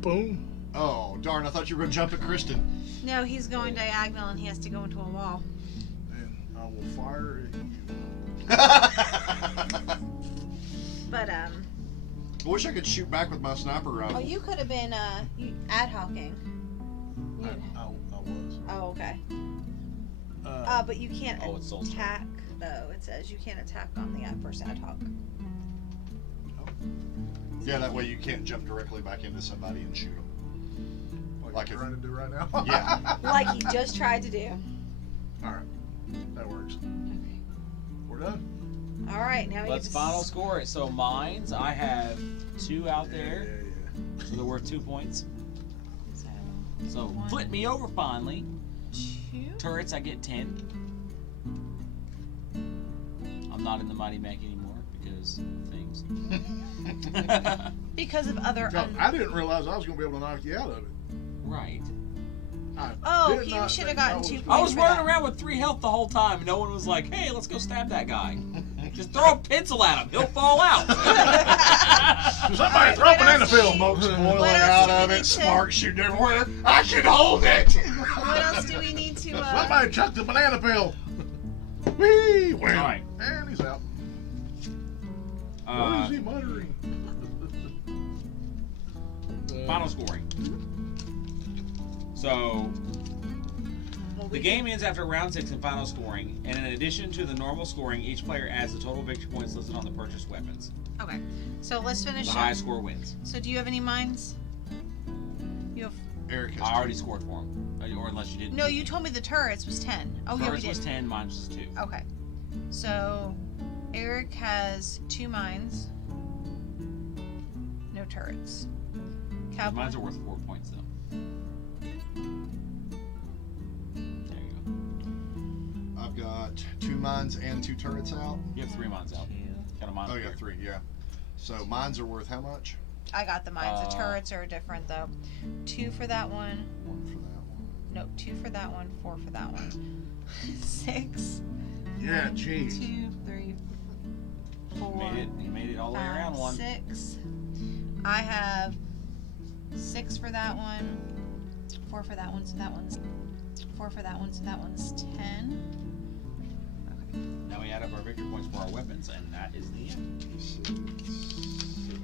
Boom. Oh darn! I thought you were gonna jump at Kristen. No, he's going diagonal and he has to go into a wall. And I will fire at you. But I wish I could shoot back with my sniper rifle. oh, you could have been ad hocing. I was. Oh, okay. But you can't Oh, it's soul attack though. It says you can't attack on the first ad hoc. Yeah, that way you can't jump directly back into somebody and shoot them. Like if- you're trying to do right now. Yeah. Like he just tried to do. All right. That works. We're done. All right, now we let's get to final score it. So mines, I have 2 out there, Yeah. so they're worth 2 points. So One. flip me over finally. 2. Turrets, I get 10. I'm not in the Mighty Mech anymore because things. Because of other. I didn't realize I was going to be able to knock you out of it. Right. Oh, did you not should have think gotten I was- 2 points. I was for running that. around with 3 health the whole time, and no one was like, "Hey, let's go stab that guy." Just throw a pencil at him; he'll fall out. Somebody throw a banana peel. Smoke's boiling What else out do we of need it. to- Sparks shooting everywhere. I can hold it. What else do we need to? Somebody chucked the banana peel. Whee! Wham. All right. And he's out. What is he muttering? Final scoring. So the game ends after round 6 in final scoring, and in addition to the normal scoring, each player adds the total victory points listed on the purchased weapons. Okay, so let's finish The up. highest score wins. So do you have any mines? You have. Eric has I already scored for him, or unless you didn't. No, you told me the turrets was 10. Oh, yeah, we First did. was 10, mine was 2. Okay. So, Eric has 2 mines. No turrets. Cowboy. Mines are worth 4 points though. There you go. I've got 2 mines and 2 turrets out. You have 3 mines out. Got a mine. Oh up yeah, here. 3. Yeah. So mines are worth how much? I got the mines. The Uh, turrets are different though. 2 for that one. 1 for that one. No, 2 for that one. 4 for that one. 6. Yeah, 1, jeez. 2, 3, 4. You made it all the way around 1. 6. I have 6 for that one. 4 for that one. So that one's 4 for that one. So that one's 10. Now we add up our victory points for our weapons, and that is the end. 6.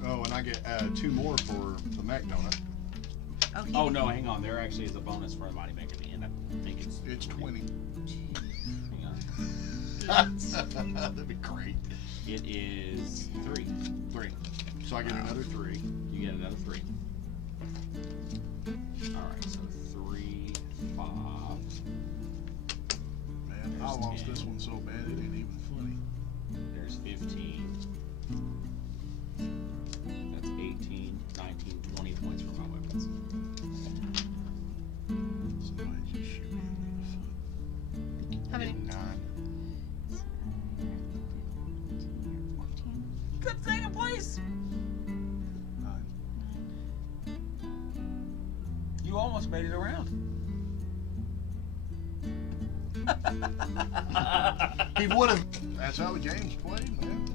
Oh, and I get 2 more for the mech, don't I? Okay. Oh no, hang on. There actually is a bonus for a Mighty Mech at the end. I think It's 20. Hang on. That'd be great. It is 3. 3. So I get another 3. You get another 3. Alright, so 3, 5. Man, I lost this one so bad it ain't even funny. There's 15. That's 18, 19, 20 points for my weapons. Somebody just shoot me in the foot. How many? 9. almost made it around. He would have. That's how the game's played, man.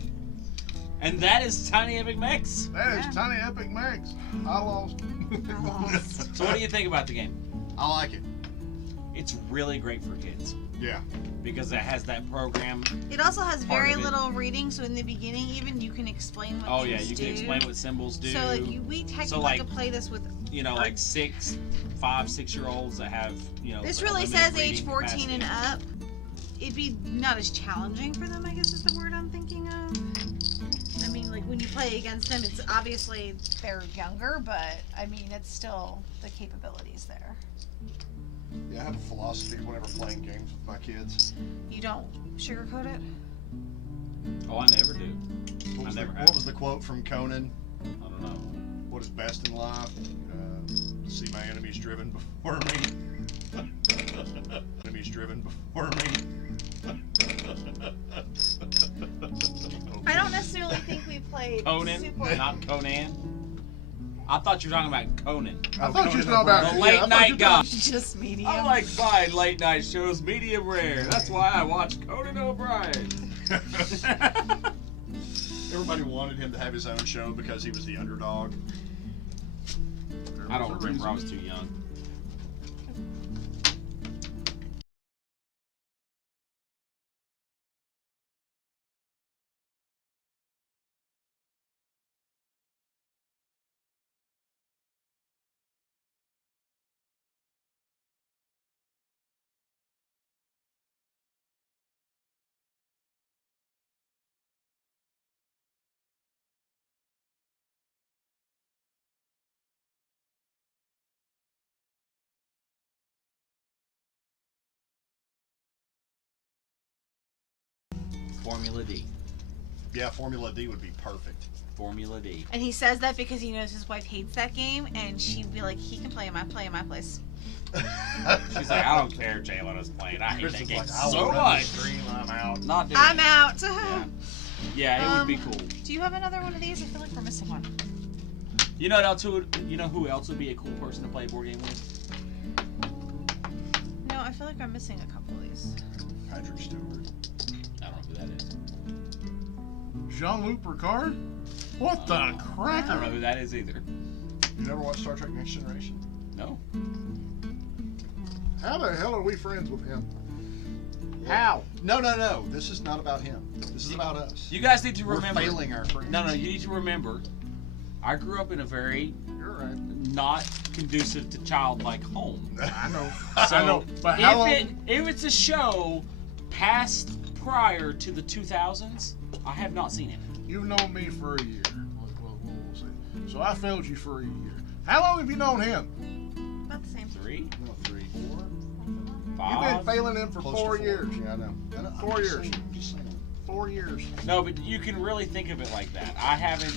And that is Tiny Epic Mechs. That is Tiny Epic Mechs. I lost. I lost. So what do you think about the game? I like it. It's really great for kids Yeah. because it has that program. It also has Part very of it. little reading, so in the beginning, even you can explain what Oh things yeah, you can do. explain what symbols do. So like we technically like, could play this with. You know, like 5, 6-year-olds that have, you know. This a really limited says reading age 14 capacity. and up. It'd be not as challenging for them, I guess is the word I'm thinking of. I mean, like when you play against them, it's obviously they're younger, but I mean, it's still the capabilities there. Yeah, I have a philosophy whenever playing games with my kids. You don't sugarcoat it. Oh, I never do. What was the quote from Conan? I don't know. What is best in life? See my enemies driven before me. Enemies driven before me. I don't necessarily think we played Conan, super. not Conan. I thought you were talking about Conan. I thought you was talking about The late night guy. Just medium. I like buying late night shows medium rare. That's why I watch Conan O'Brien. Everybody wanted him to have his own show because he was the underdog. I don't remember. I was too young. Formula D. Yeah, Formula D would be perfect. Formula D. And he says that because he knows his wife hates that game, and she'd be like, he can play in my place. She's like, I don't care, Jalen is playing. I hate Chris that is game like, I so will run the much. stream, I'm out. Not doing I'm it. out. Yeah, it would be cool. Do you have another one of these? I feel like we're missing one. You know what else you know who else would be a cool person to play a board game with? No, I feel like I'm missing a couple of these. Patrick Stewart. I don't know who that is. Jean-Luc Picard? What the I don't know cracker? who that is either. You never watched Star Trek Next Generation? No. How the hell are we friends with him? How? No. This is not about him. This is about us. You guys need to We're remember. failing our friends. No, you need to remember. I grew up in a very You're right. not conducive to childlike home. I know. So I know. But how long? if it's a show past prior to the 2000s, I have not seen it. You've known me for a year. We'll see. So I failed you for a year. How long have you known him? About the same. 3, No, 3, 4. 5. You've been failing him for Close to 4 years. Yeah, I know. 4 years. I'm just saying. 4 years. No, but you can really think of it like that. I haven't.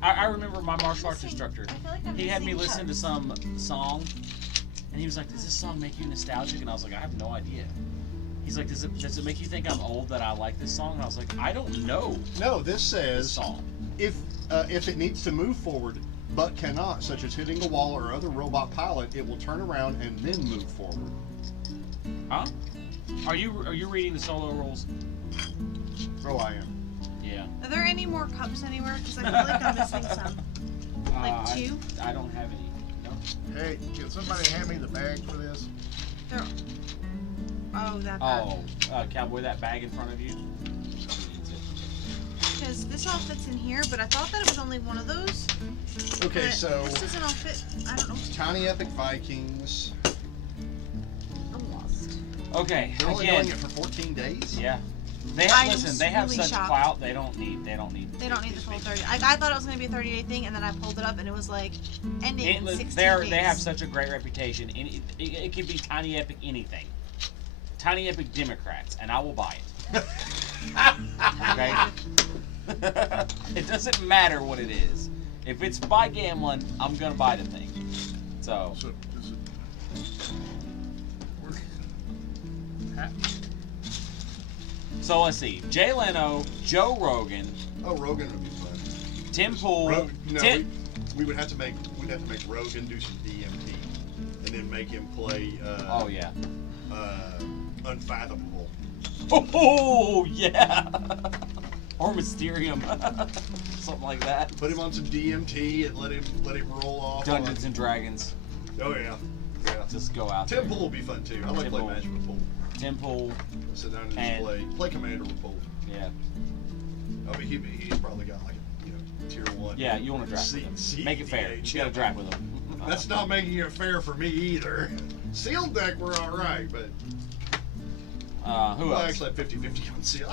I remember my martial arts instructor. I feel like I'm He had me missing listen to some song, and he was like, "Does this song make you nostalgic?" And I was like, "I have no idea." He's like, "Does it make you think I'm old that I like this song?" And I was like, "I don't know No, this this says song." if it needs to move forward but cannot, such as hitting a wall or other robot pilot, it will turn around and then move forward. Huh? Are you reading the solo rules? Oh, I am. Yeah. Are there any more cups anywhere? Because I feel like I'm missing some. Like 2? I don't have any. No. Hey, can somebody hand me the bag for this? They're... Oh, that bag. Oh, cowboy, that bag in front of you. Because this all fits in here, but I thought that it was only one of those. Okay, but so this doesn't all fit. I don't know. Tiny Epic Vikings. I'm lost. Okay. They're only Again. doing it for 14 days. Yeah. I'm Listen. They have really such shocked. clout. They don't need. They don't need the full 30. I thought it was going to be a 30-day thing, and then I pulled it up, and it was like ending in 16 days. They have such a great reputation. It could be Tiny Epic anything. Tiny Epic Democrats, and I will buy it. Okay? It doesn't matter what it is. If it's by gambling, I'm gonna buy the thing. So So, is it... so let's see. Jay Leno, Joe Rogan, Oh, Rogan would be fun. Tim Pool. No, Tim, we would have to make Rogan do some DMT. and then make him play. Oh yeah. Unfathomable. Oh yeah. Or Mysterium. Something like that. Put him on some DMT and let him roll off. Dungeons and Dragons. Oh yeah. Yeah. Just go out Tim there. Pool will be fun too. I like Tim playing Pool. Magic with Pool. Temple. Sit down and And- just play Commander with Pool. Yeah. I mean, he's probably got like tier 1. Yeah, you want to draft with him. Make it fair. You got to draft with him. That's not making it fair for me either. Sealed deck, we're all right, but Who I else? actually have 50-50 on Seal.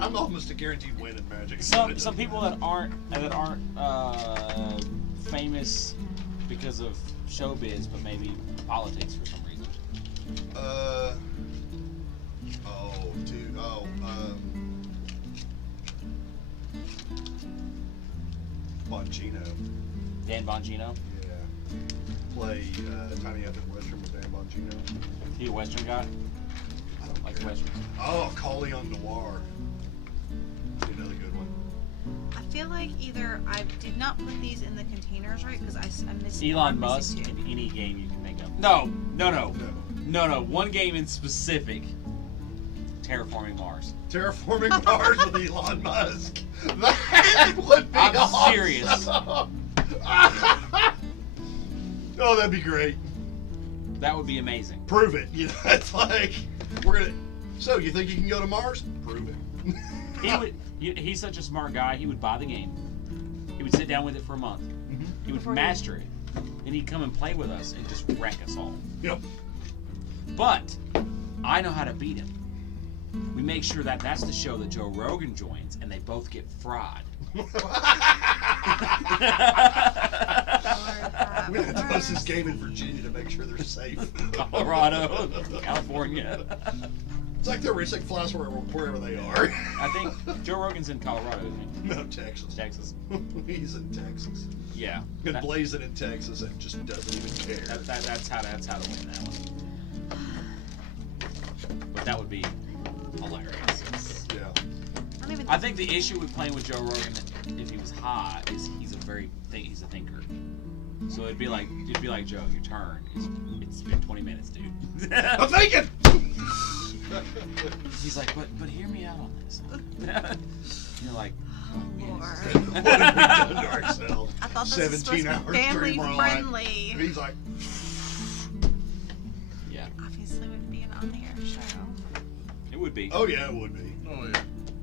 I'm almost a guaranteed win in Magic. Some people that aren't famous because of showbiz, but maybe politics for some reason. Bongino. Dan Bongino. Yeah. Play Tiny Epic Western with Dan Bongino. He a Western guy? I don't Like care. Westerns. Oh, Calling on Noir. Another good one. I feel like either I did not put these in the containers right because I missed. Elon I'm Musk missing two. in any game you can think of. No. No. One game in specific. Terraforming Mars. Terraforming Mars with Elon Musk. That would be I'm awesome. serious. Oh, that'd be great. That would be amazing. Prove it. It's like we're gonna. So you think you can go to Mars? Prove it. He would. He's such a smart guy. He would buy the game. He would sit down with it for a month. He would Before he- master it, and he'd come and play with us and just wreck us all. Yep. But I know how to beat him. We make sure that that's the show that Joe Rogan joins, and they both get fried. We're gonna toss this game in Virginia to make sure they're safe. Colorado, California. It's like they're risk flies wherever they are. I think Joe Rogan's in Colorado, isn't No, Texas. he? Texas. He's in Texas. Yeah. And That- blazing in Texas and just doesn't even care. that's how to win that one. But that would be hilarious. Yeah. I don't even. I think the issue with playing with Joe Rogan, if he was high, is he's a thinker. So it'd be like Joe, your turn. It's been 20 minutes, dude. I'm thinking. He's like, but hear me out on this. You're like, Lord. What have we done to ourselves? I thought this was supposed 17 to hours be family stream we're on. friendly. He's like, yeah, Obviously, would be an on-the-air show. it would be. oh yeah, it would be. Oh yeah.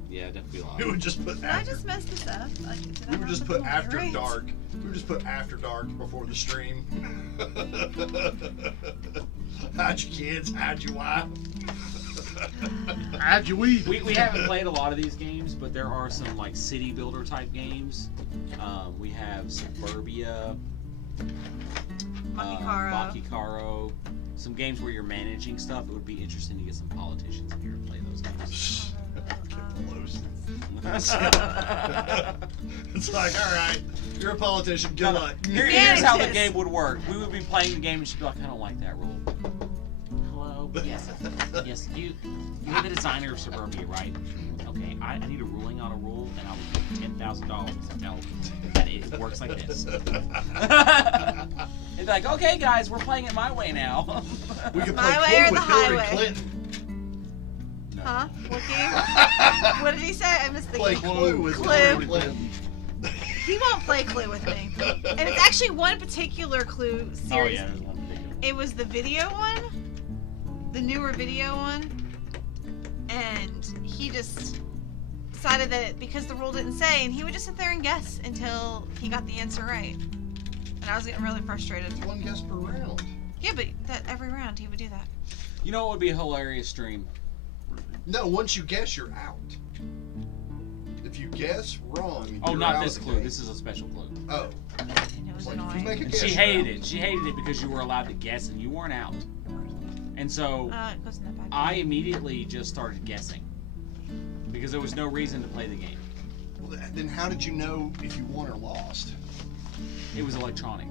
Yeah, definitely a lot. We would just put Did I after. just mess this up? Like, did I We would not just put put the after right? dark. We would just put after dark before the stream. Hide your kids, hide your wife. How'd you weed? We haven't played a lot of these games, but there are some like city builder type games. We have Suburbia, Monkey Caro, some games where you're managing stuff. It would be interesting to get some politicians in here to play those games. Get close. It's like, all right, you're a politician. Good luck. Here's how the Manages. game would work. We would be playing the game and she'd be like, I don't like that rule. Hello? Yes. Yes, you're the designer of Suburbia, right? Okay, I need a ruling on a rule, and I'll give you $10,000 to tell that it works like this. It'd be like, okay, guys, we're playing it my way now. We could My play way or Clue the with Hillary highway? Clinton. No. Huh? What game? What did he say? I missed the Play game. Clue with Clue. Hillary Clinton. He won't play Clue with me. And it's actually one particular Clue Oh, series. yeah, there's one particular. It was the video one, the newer video one, and he just decided that because the rule didn't say, and he would just sit there and guess until he got the answer right. And I was getting really frustrated. One guess per round. Yeah, but that every round he would do that. You know what would be a hilarious stream? No, once you guess, you're out. If you guess wrong, Oh, you're not out this of the clue. game. This is a special clue. Oh, And it was like if you annoying. make a And guess, she you're hated out. it. She hated it because you were allowed to guess and you weren't out. And so It goes in that bad. I immediately just started guessing because there was no reason to play the game. Well, then how did you know if you won or lost? It was electronic.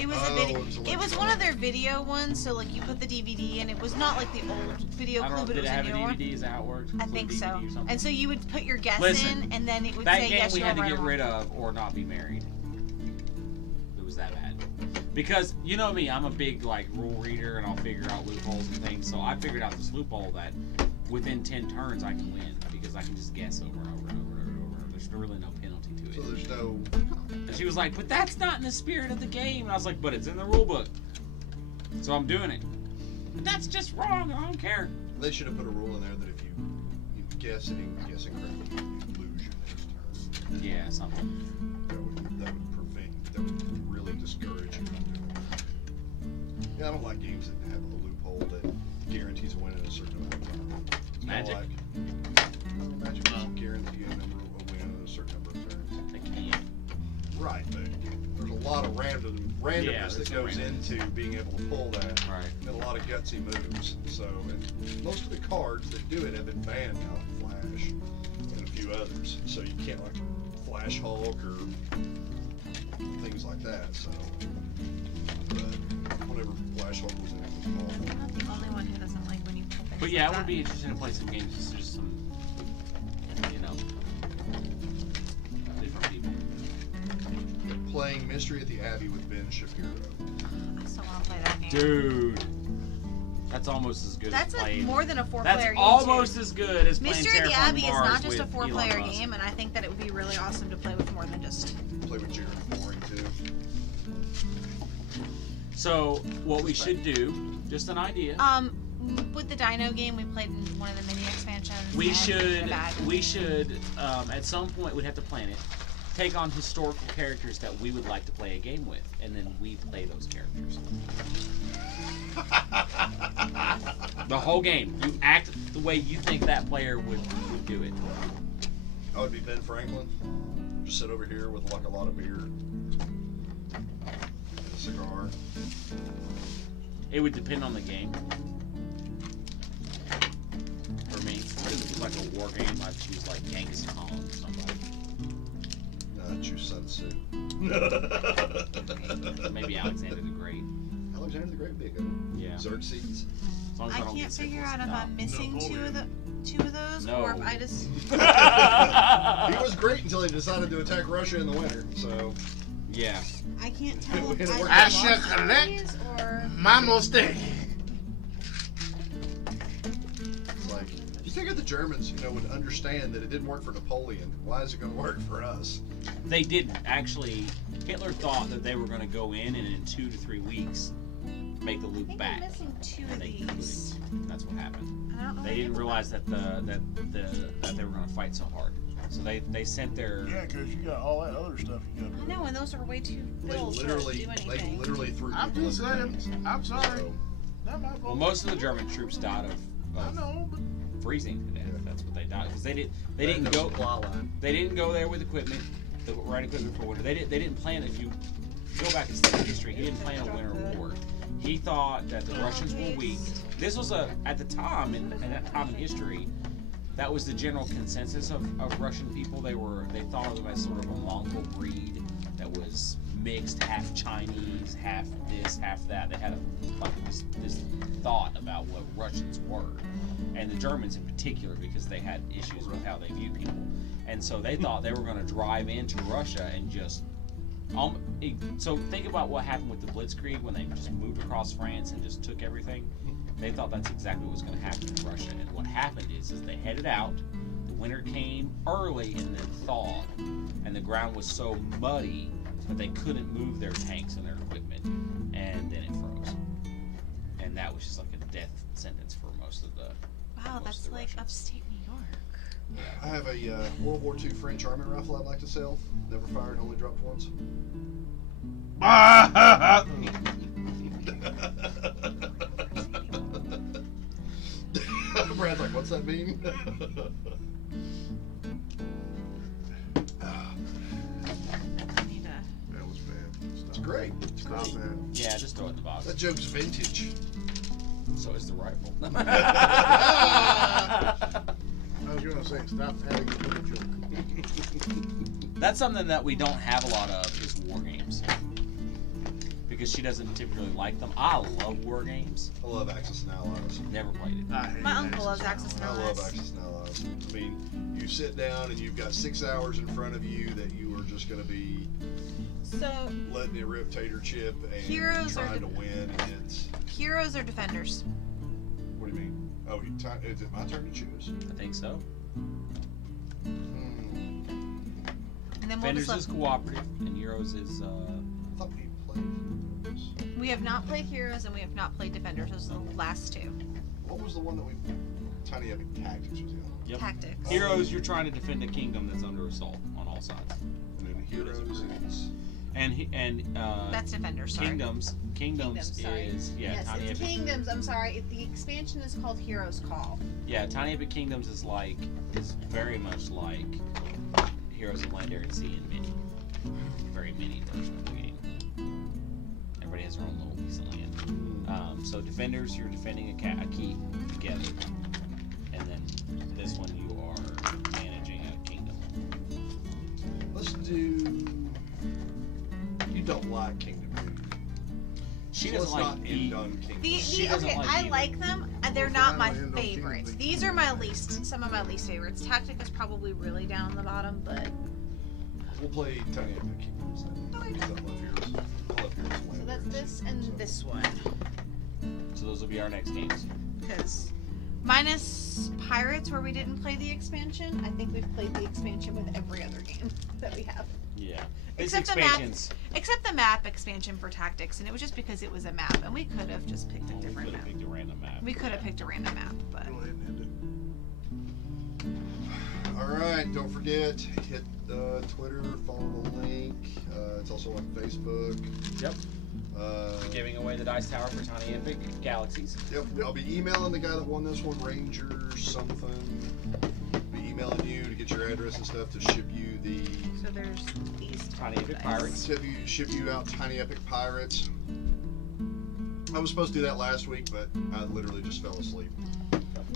It was Oh, a video. it was It was one of their video ones, so like you put the DVD, and it was not like the old video I don't clue, know. but Did it it was have a a new one. DVD? Is that how it worked? I Include think DVD so. or something? And so you would put your guess Listen, in, and then it would That say game yes, we no, had to right, get or rid wrong. of or not be married. It was that bad. Because you know me, I'm a big like rule reader, and I'll figure out loopholes and things. So I figured out this loophole that within 10 turns I can win because I can just guess over and over and over and over and over. There's really no penalty to it. So there's no. And she was like, "But that's not in the spirit of the game." And I was like, "But it's in the rule book, so I'm doing it." But that's just wrong. I don't care. They should have put a rule in there that if you guess incorrectly, you lose your next turn. Yeah, something. That would really discourage you from doing it. Yeah, I don't like games that have a loophole that guarantees a win in a certain amount of time. It's Magic? Magic doesn't guarantee a win in a certain number of turns. They can't. Right, but there's a lot of randomness that goes into being able to pull that. Right. And a lot of gutsy moves. So, and most of the cards that do it have been banned now, like Flash and a few others. So you can't like Flash Hulk or things like that. So, but whenever Flash Hulk was in it, I'm not the only one who doesn't like when you pull things But yeah, like it would be that. interesting to play some games. Just some, different people. playing Mystery at the Abbey with Ben Shapiro. I still want to play that game. Dude, that's almost as good That's as playing. more than a 4-player That's game. almost too. as good as playing Mystery at the Terraforming Abbey is Mars not just a with 4-player Elon Musk. game, and I think that it would be really awesome to play with more than just. Play with Jared Boring too. So what we should do, just an idea. With the Dino game, we played in one of the mini expansions. We and should bad. at some point we'd have to plan it. Take on historical characters that we would like to play a game with, and then we play those characters. The whole game. You act the way you think that player would do it. I would be Ben Franklin. Just sit over here with like a lot of beer and a cigar. It would depend on the game. For me, if it was like a war game, I'd choose like Genghis Khan or somebody. No, I'd choose Sun Tzu. Maybe Alexander the Great. Alexander the Great would be a good one. Yeah. Xerxes. As long as I don't can't get figure syphilis. out if No. I'm missing two of those, No. or if I just. He was great until he decided to attack Russia in the winter. So Yeah. I can't tell if It I worked. I lost shall one of collect these or. my mistake. it's like you think of the Germans, would understand that it didn't work for Napoleon. Why is it going to work for us? They didn't. Actually, Hitler thought that they were going to go in and in 2 to 3 weeks make the I loop think back. I'm missing two And of they these. couldn't. That's what happened. I don't know They what didn't it realize that that they were going to fight so hard. So they sent their. Yeah, because you got all that other stuff you got is. to I do. know, and those are way too They bills to literally, do anything. threw. I'm people just in saying. tanks. I'm sorry. So, Not my fault. Well, most of the German troops died I of know, but freezing to death. That's what they died because they didn't no go. supply line. They didn't go there with equipment, the right equipment for winter. They didn't plan. If you go back and study history, he didn't plan a winter war. He thought that the Russians were weak. This was at the time in that time in history, that was the general consensus of Russian people. They thought of them as sort of a Mongol breed that was mixed, half Chinese, half this, half that. They had this thought about what Russians were, and the Germans in particular, because they had issues with how they view people, and so they thought they were going to drive into Russia and just. So think about what happened with the Blitzkrieg when they just moved across France and just took everything. They thought that's exactly what was going to happen in Russia, and what happened is they headed out. The winter came early and then thawed, and the ground was so muddy that they couldn't move their tanks and their equipment, and then it froze. And that was just like a death sentence for most of the. Wow, most that's of the like Russians. upstate New York. I have a World War II French Army rifle I'd like to sell. Never fired, only dropped once. Brad's like, what's that mean? I need to. that was bad. It's great. It's Stop great. that. Yeah, just throw it in the box. That joke's vintage. So is the rifle. I was going to say, stop adding to the joke. That's something that we don't have a lot of is war games. Because she doesn't typically like them. I love war games. I love Axis and Allies. Never played it. I hate My uncle loves Axis Axis I and love Allies. Axis and Allies. I mean, you sit down and you've got 6 hours in front of you that you are just going to be So letting it rip tater chip and Heroes are trying to win. And it's heroes or defenders? what do you mean? Oh, is it my turn to choose? I think so. And then we'll Defenders just is cooperative, and Heroes is. I thought we played Heroes. we have not played heroes and we have not played defenders. Those are the last two. What was the one that we? Tiny Epic Tactics was the other one. Yep. Tactics. Heroes, you're trying to defend a kingdom that's under assault on all sides. And then Heroes is. And That's defenders. Sorry. Kingdoms sorry. is Yes, Tiny it's Epic. Kingdoms. I'm sorry. The expansion is called Heroes Call. Yeah, Tiny Epic Kingdoms is very much like Heroes of Legendary Sea and Mini. Very mini version of the game. Everybody has their own little piece of land. So defenders, you're defending a keep together, and then this one you are managing a kingdom. Let's do. You don't like Kingdom. She So doesn't let's like not the. end on Kingdom. She doesn't Okay, like I either. like them. They're Well, not my finally, end on favorites. Kingdom. These are my least. Some of my least favorites. Tactic is probably really down the bottom, but We'll play Tiny Epic Kingdoms then. Okay. Because I love Heroes. I love Heroes. so that's this and this one. So those will be our next games. Because minus Pirates, where we didn't play the expansion, I think we've played the expansion with every other game that we have. Yeah. This Except the map. expansion's. Except the map expansion for Tactics, and it was just because it was a map, and we could have just picked a We different could have map. picked a random map. We could have picked a random map, but Go ahead and end All right, don't forget, hit Twitter, follow the link. It's also on Facebook. Yep. Uh, Giving away the dice tower for Tiny Epic Galaxies. Yep, I'll be emailing the guy that won this one, Ranger something. Be emailing you to get your address and stuff to ship you the so there's these Tiny Epic dice. Pirates. ship you out Tiny Epic Pirates. I was supposed to do that last week, but I literally just fell asleep.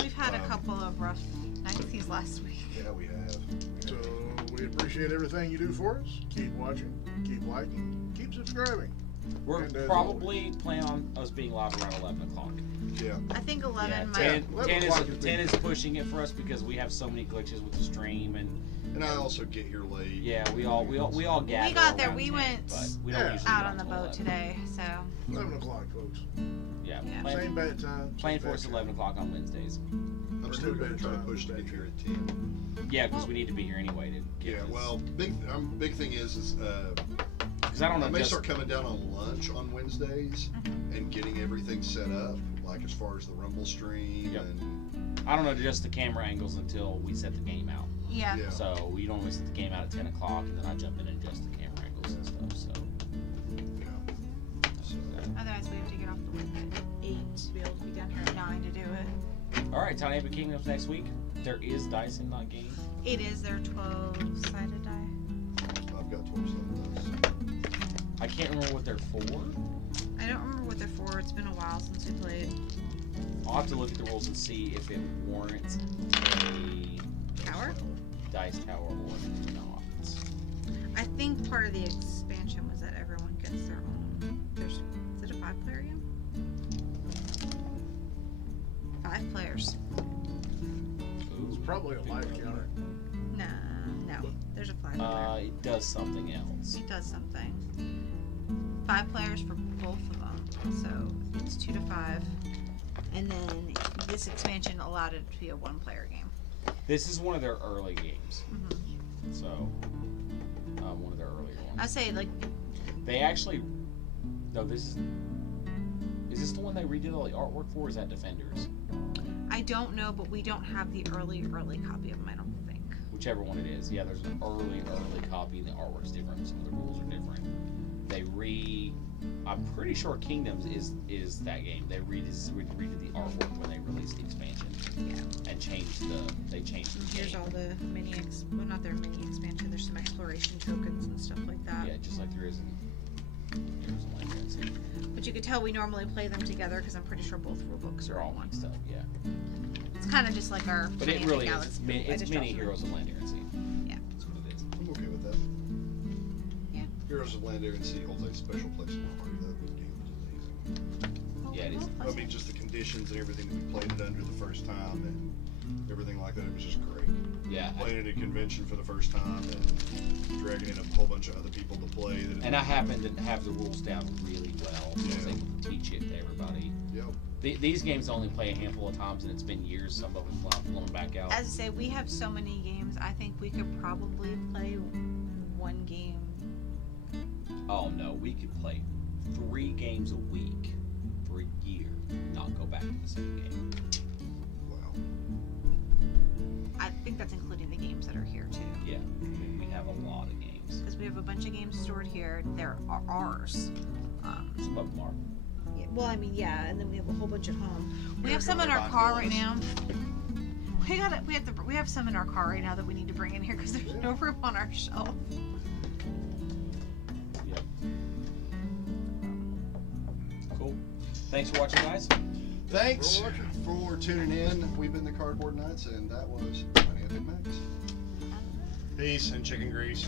We've had a couple of rough nights these last week. Yeah, we have. it. So we appreciate everything you do for us. Keep watching, keep liking, keep subscribing. We're And as probably planning on us being live around 11 o'clock. Yeah. I think 11 Yeah, might. 10, 11 10 o'clock is is, big. 10 is pushing it for us because we have so many glitches with the stream and And I also get here late. yeah, we all gather. We got there. around We 10, went but we don't Yeah. usually out get on the till boat 11. today, so 11 o'clock, folks. Yeah, Yeah. plan, Same bad time. plan same for us bad at 11 o'clock on Wednesdays. I'm still going to try to push to get here at 10. Yeah, because we need to be here anyway to get Yeah, this. well, big thing is because I don't know. I may just- start coming down on lunch on Wednesdays and getting everything set up, like as far as the Rumble stream Yep. and I don't know just the camera angles until we set the game out. yeah. yeah. So we normally set the game out at 10 o'clock, and then I jump in and adjust the camera angles and stuff. So So, Otherwise, we have to get off the work at 8 to be able to be down here at 9 to do it. all right, Tiny Epic Kingdoms next week. There is dice in that game. It is their 12-sided die. I've got 12 dice. I can't remember what they're for. I don't remember what they're for. It's been a while since we played. I'll have to look at the rules and see if it warrants a Tower? dice tower or not. I think part of the expansion was that everyone gets their own. Is it a 5-player game? 5 players. Ooh, It's probably a big life brother. counter. No. There's a 5-player. It does something else. It does something. 5 players for both of them. So it's 2 to 5. And then this expansion allowed it to be a 1-player game. This is one of their early games. Mm-hmm. So, one of their earlier ones. I say like They actually. No, this is. Is this the one they redid all the artwork for? Or is that Defenders? I don't know, but we don't have the early copy of them. I don't think. Whichever one it is. Yeah, there's an early copy, and the artwork's different. Some of the rules are different. I'm pretty sure Kingdoms is that game. They redid the artwork when they released the expansion. Yeah. And changed the Here's game. all the well, not their mini expansion. There's some exploration tokens and stuff like that. Yeah, just like there is in Heroes of Legendary Sea. But you could tell we normally play them together because I'm pretty sure both rule books They're are all on one. mixed up, yeah. It's kind of just like our. But it Tiny really Epic is. Galaxy. It's I just mini dropped Heroes of Legendary Sea. Yeah. That's what it is. I'm okay with that. Yeah. Heroes of Legendary Sea holds a special place in my heart. That game was amazing. Well, Yeah, it is. well, I mean, just the conditions and everything that we played it under the first time, and everything like that. It was just great. Yeah. Playing at a convention for the first time and dragging in a whole bunch of other people to play. And I happen to have the rules down really well, so I was Yeah. able to teach it to everybody. Yep. These games I only play a handful of times, and it's been years. Some of them blown back out. As I say, we have so many games. I think we could probably play one game. Oh no, we could play 3 games a week for a year, not go back to the same game. Wow. I think that's including the games that are here too. Yeah, I mean, we have a lot of games. Because we have a bunch of games stored here. They're ours. Some of them are. Yeah, well, I mean, yeah, and then we have a whole bunch at home. We Yeah, have some in we're our buying car right bullets. now. We have some in our car right now that we need to bring in here because there's no room on our shelf. Yep. Cool. Thanks for watching, guys. Thanks for tuning in. We've been the Cardboard Knights, and that was Money Epic Mechs. Peace and chicken grease.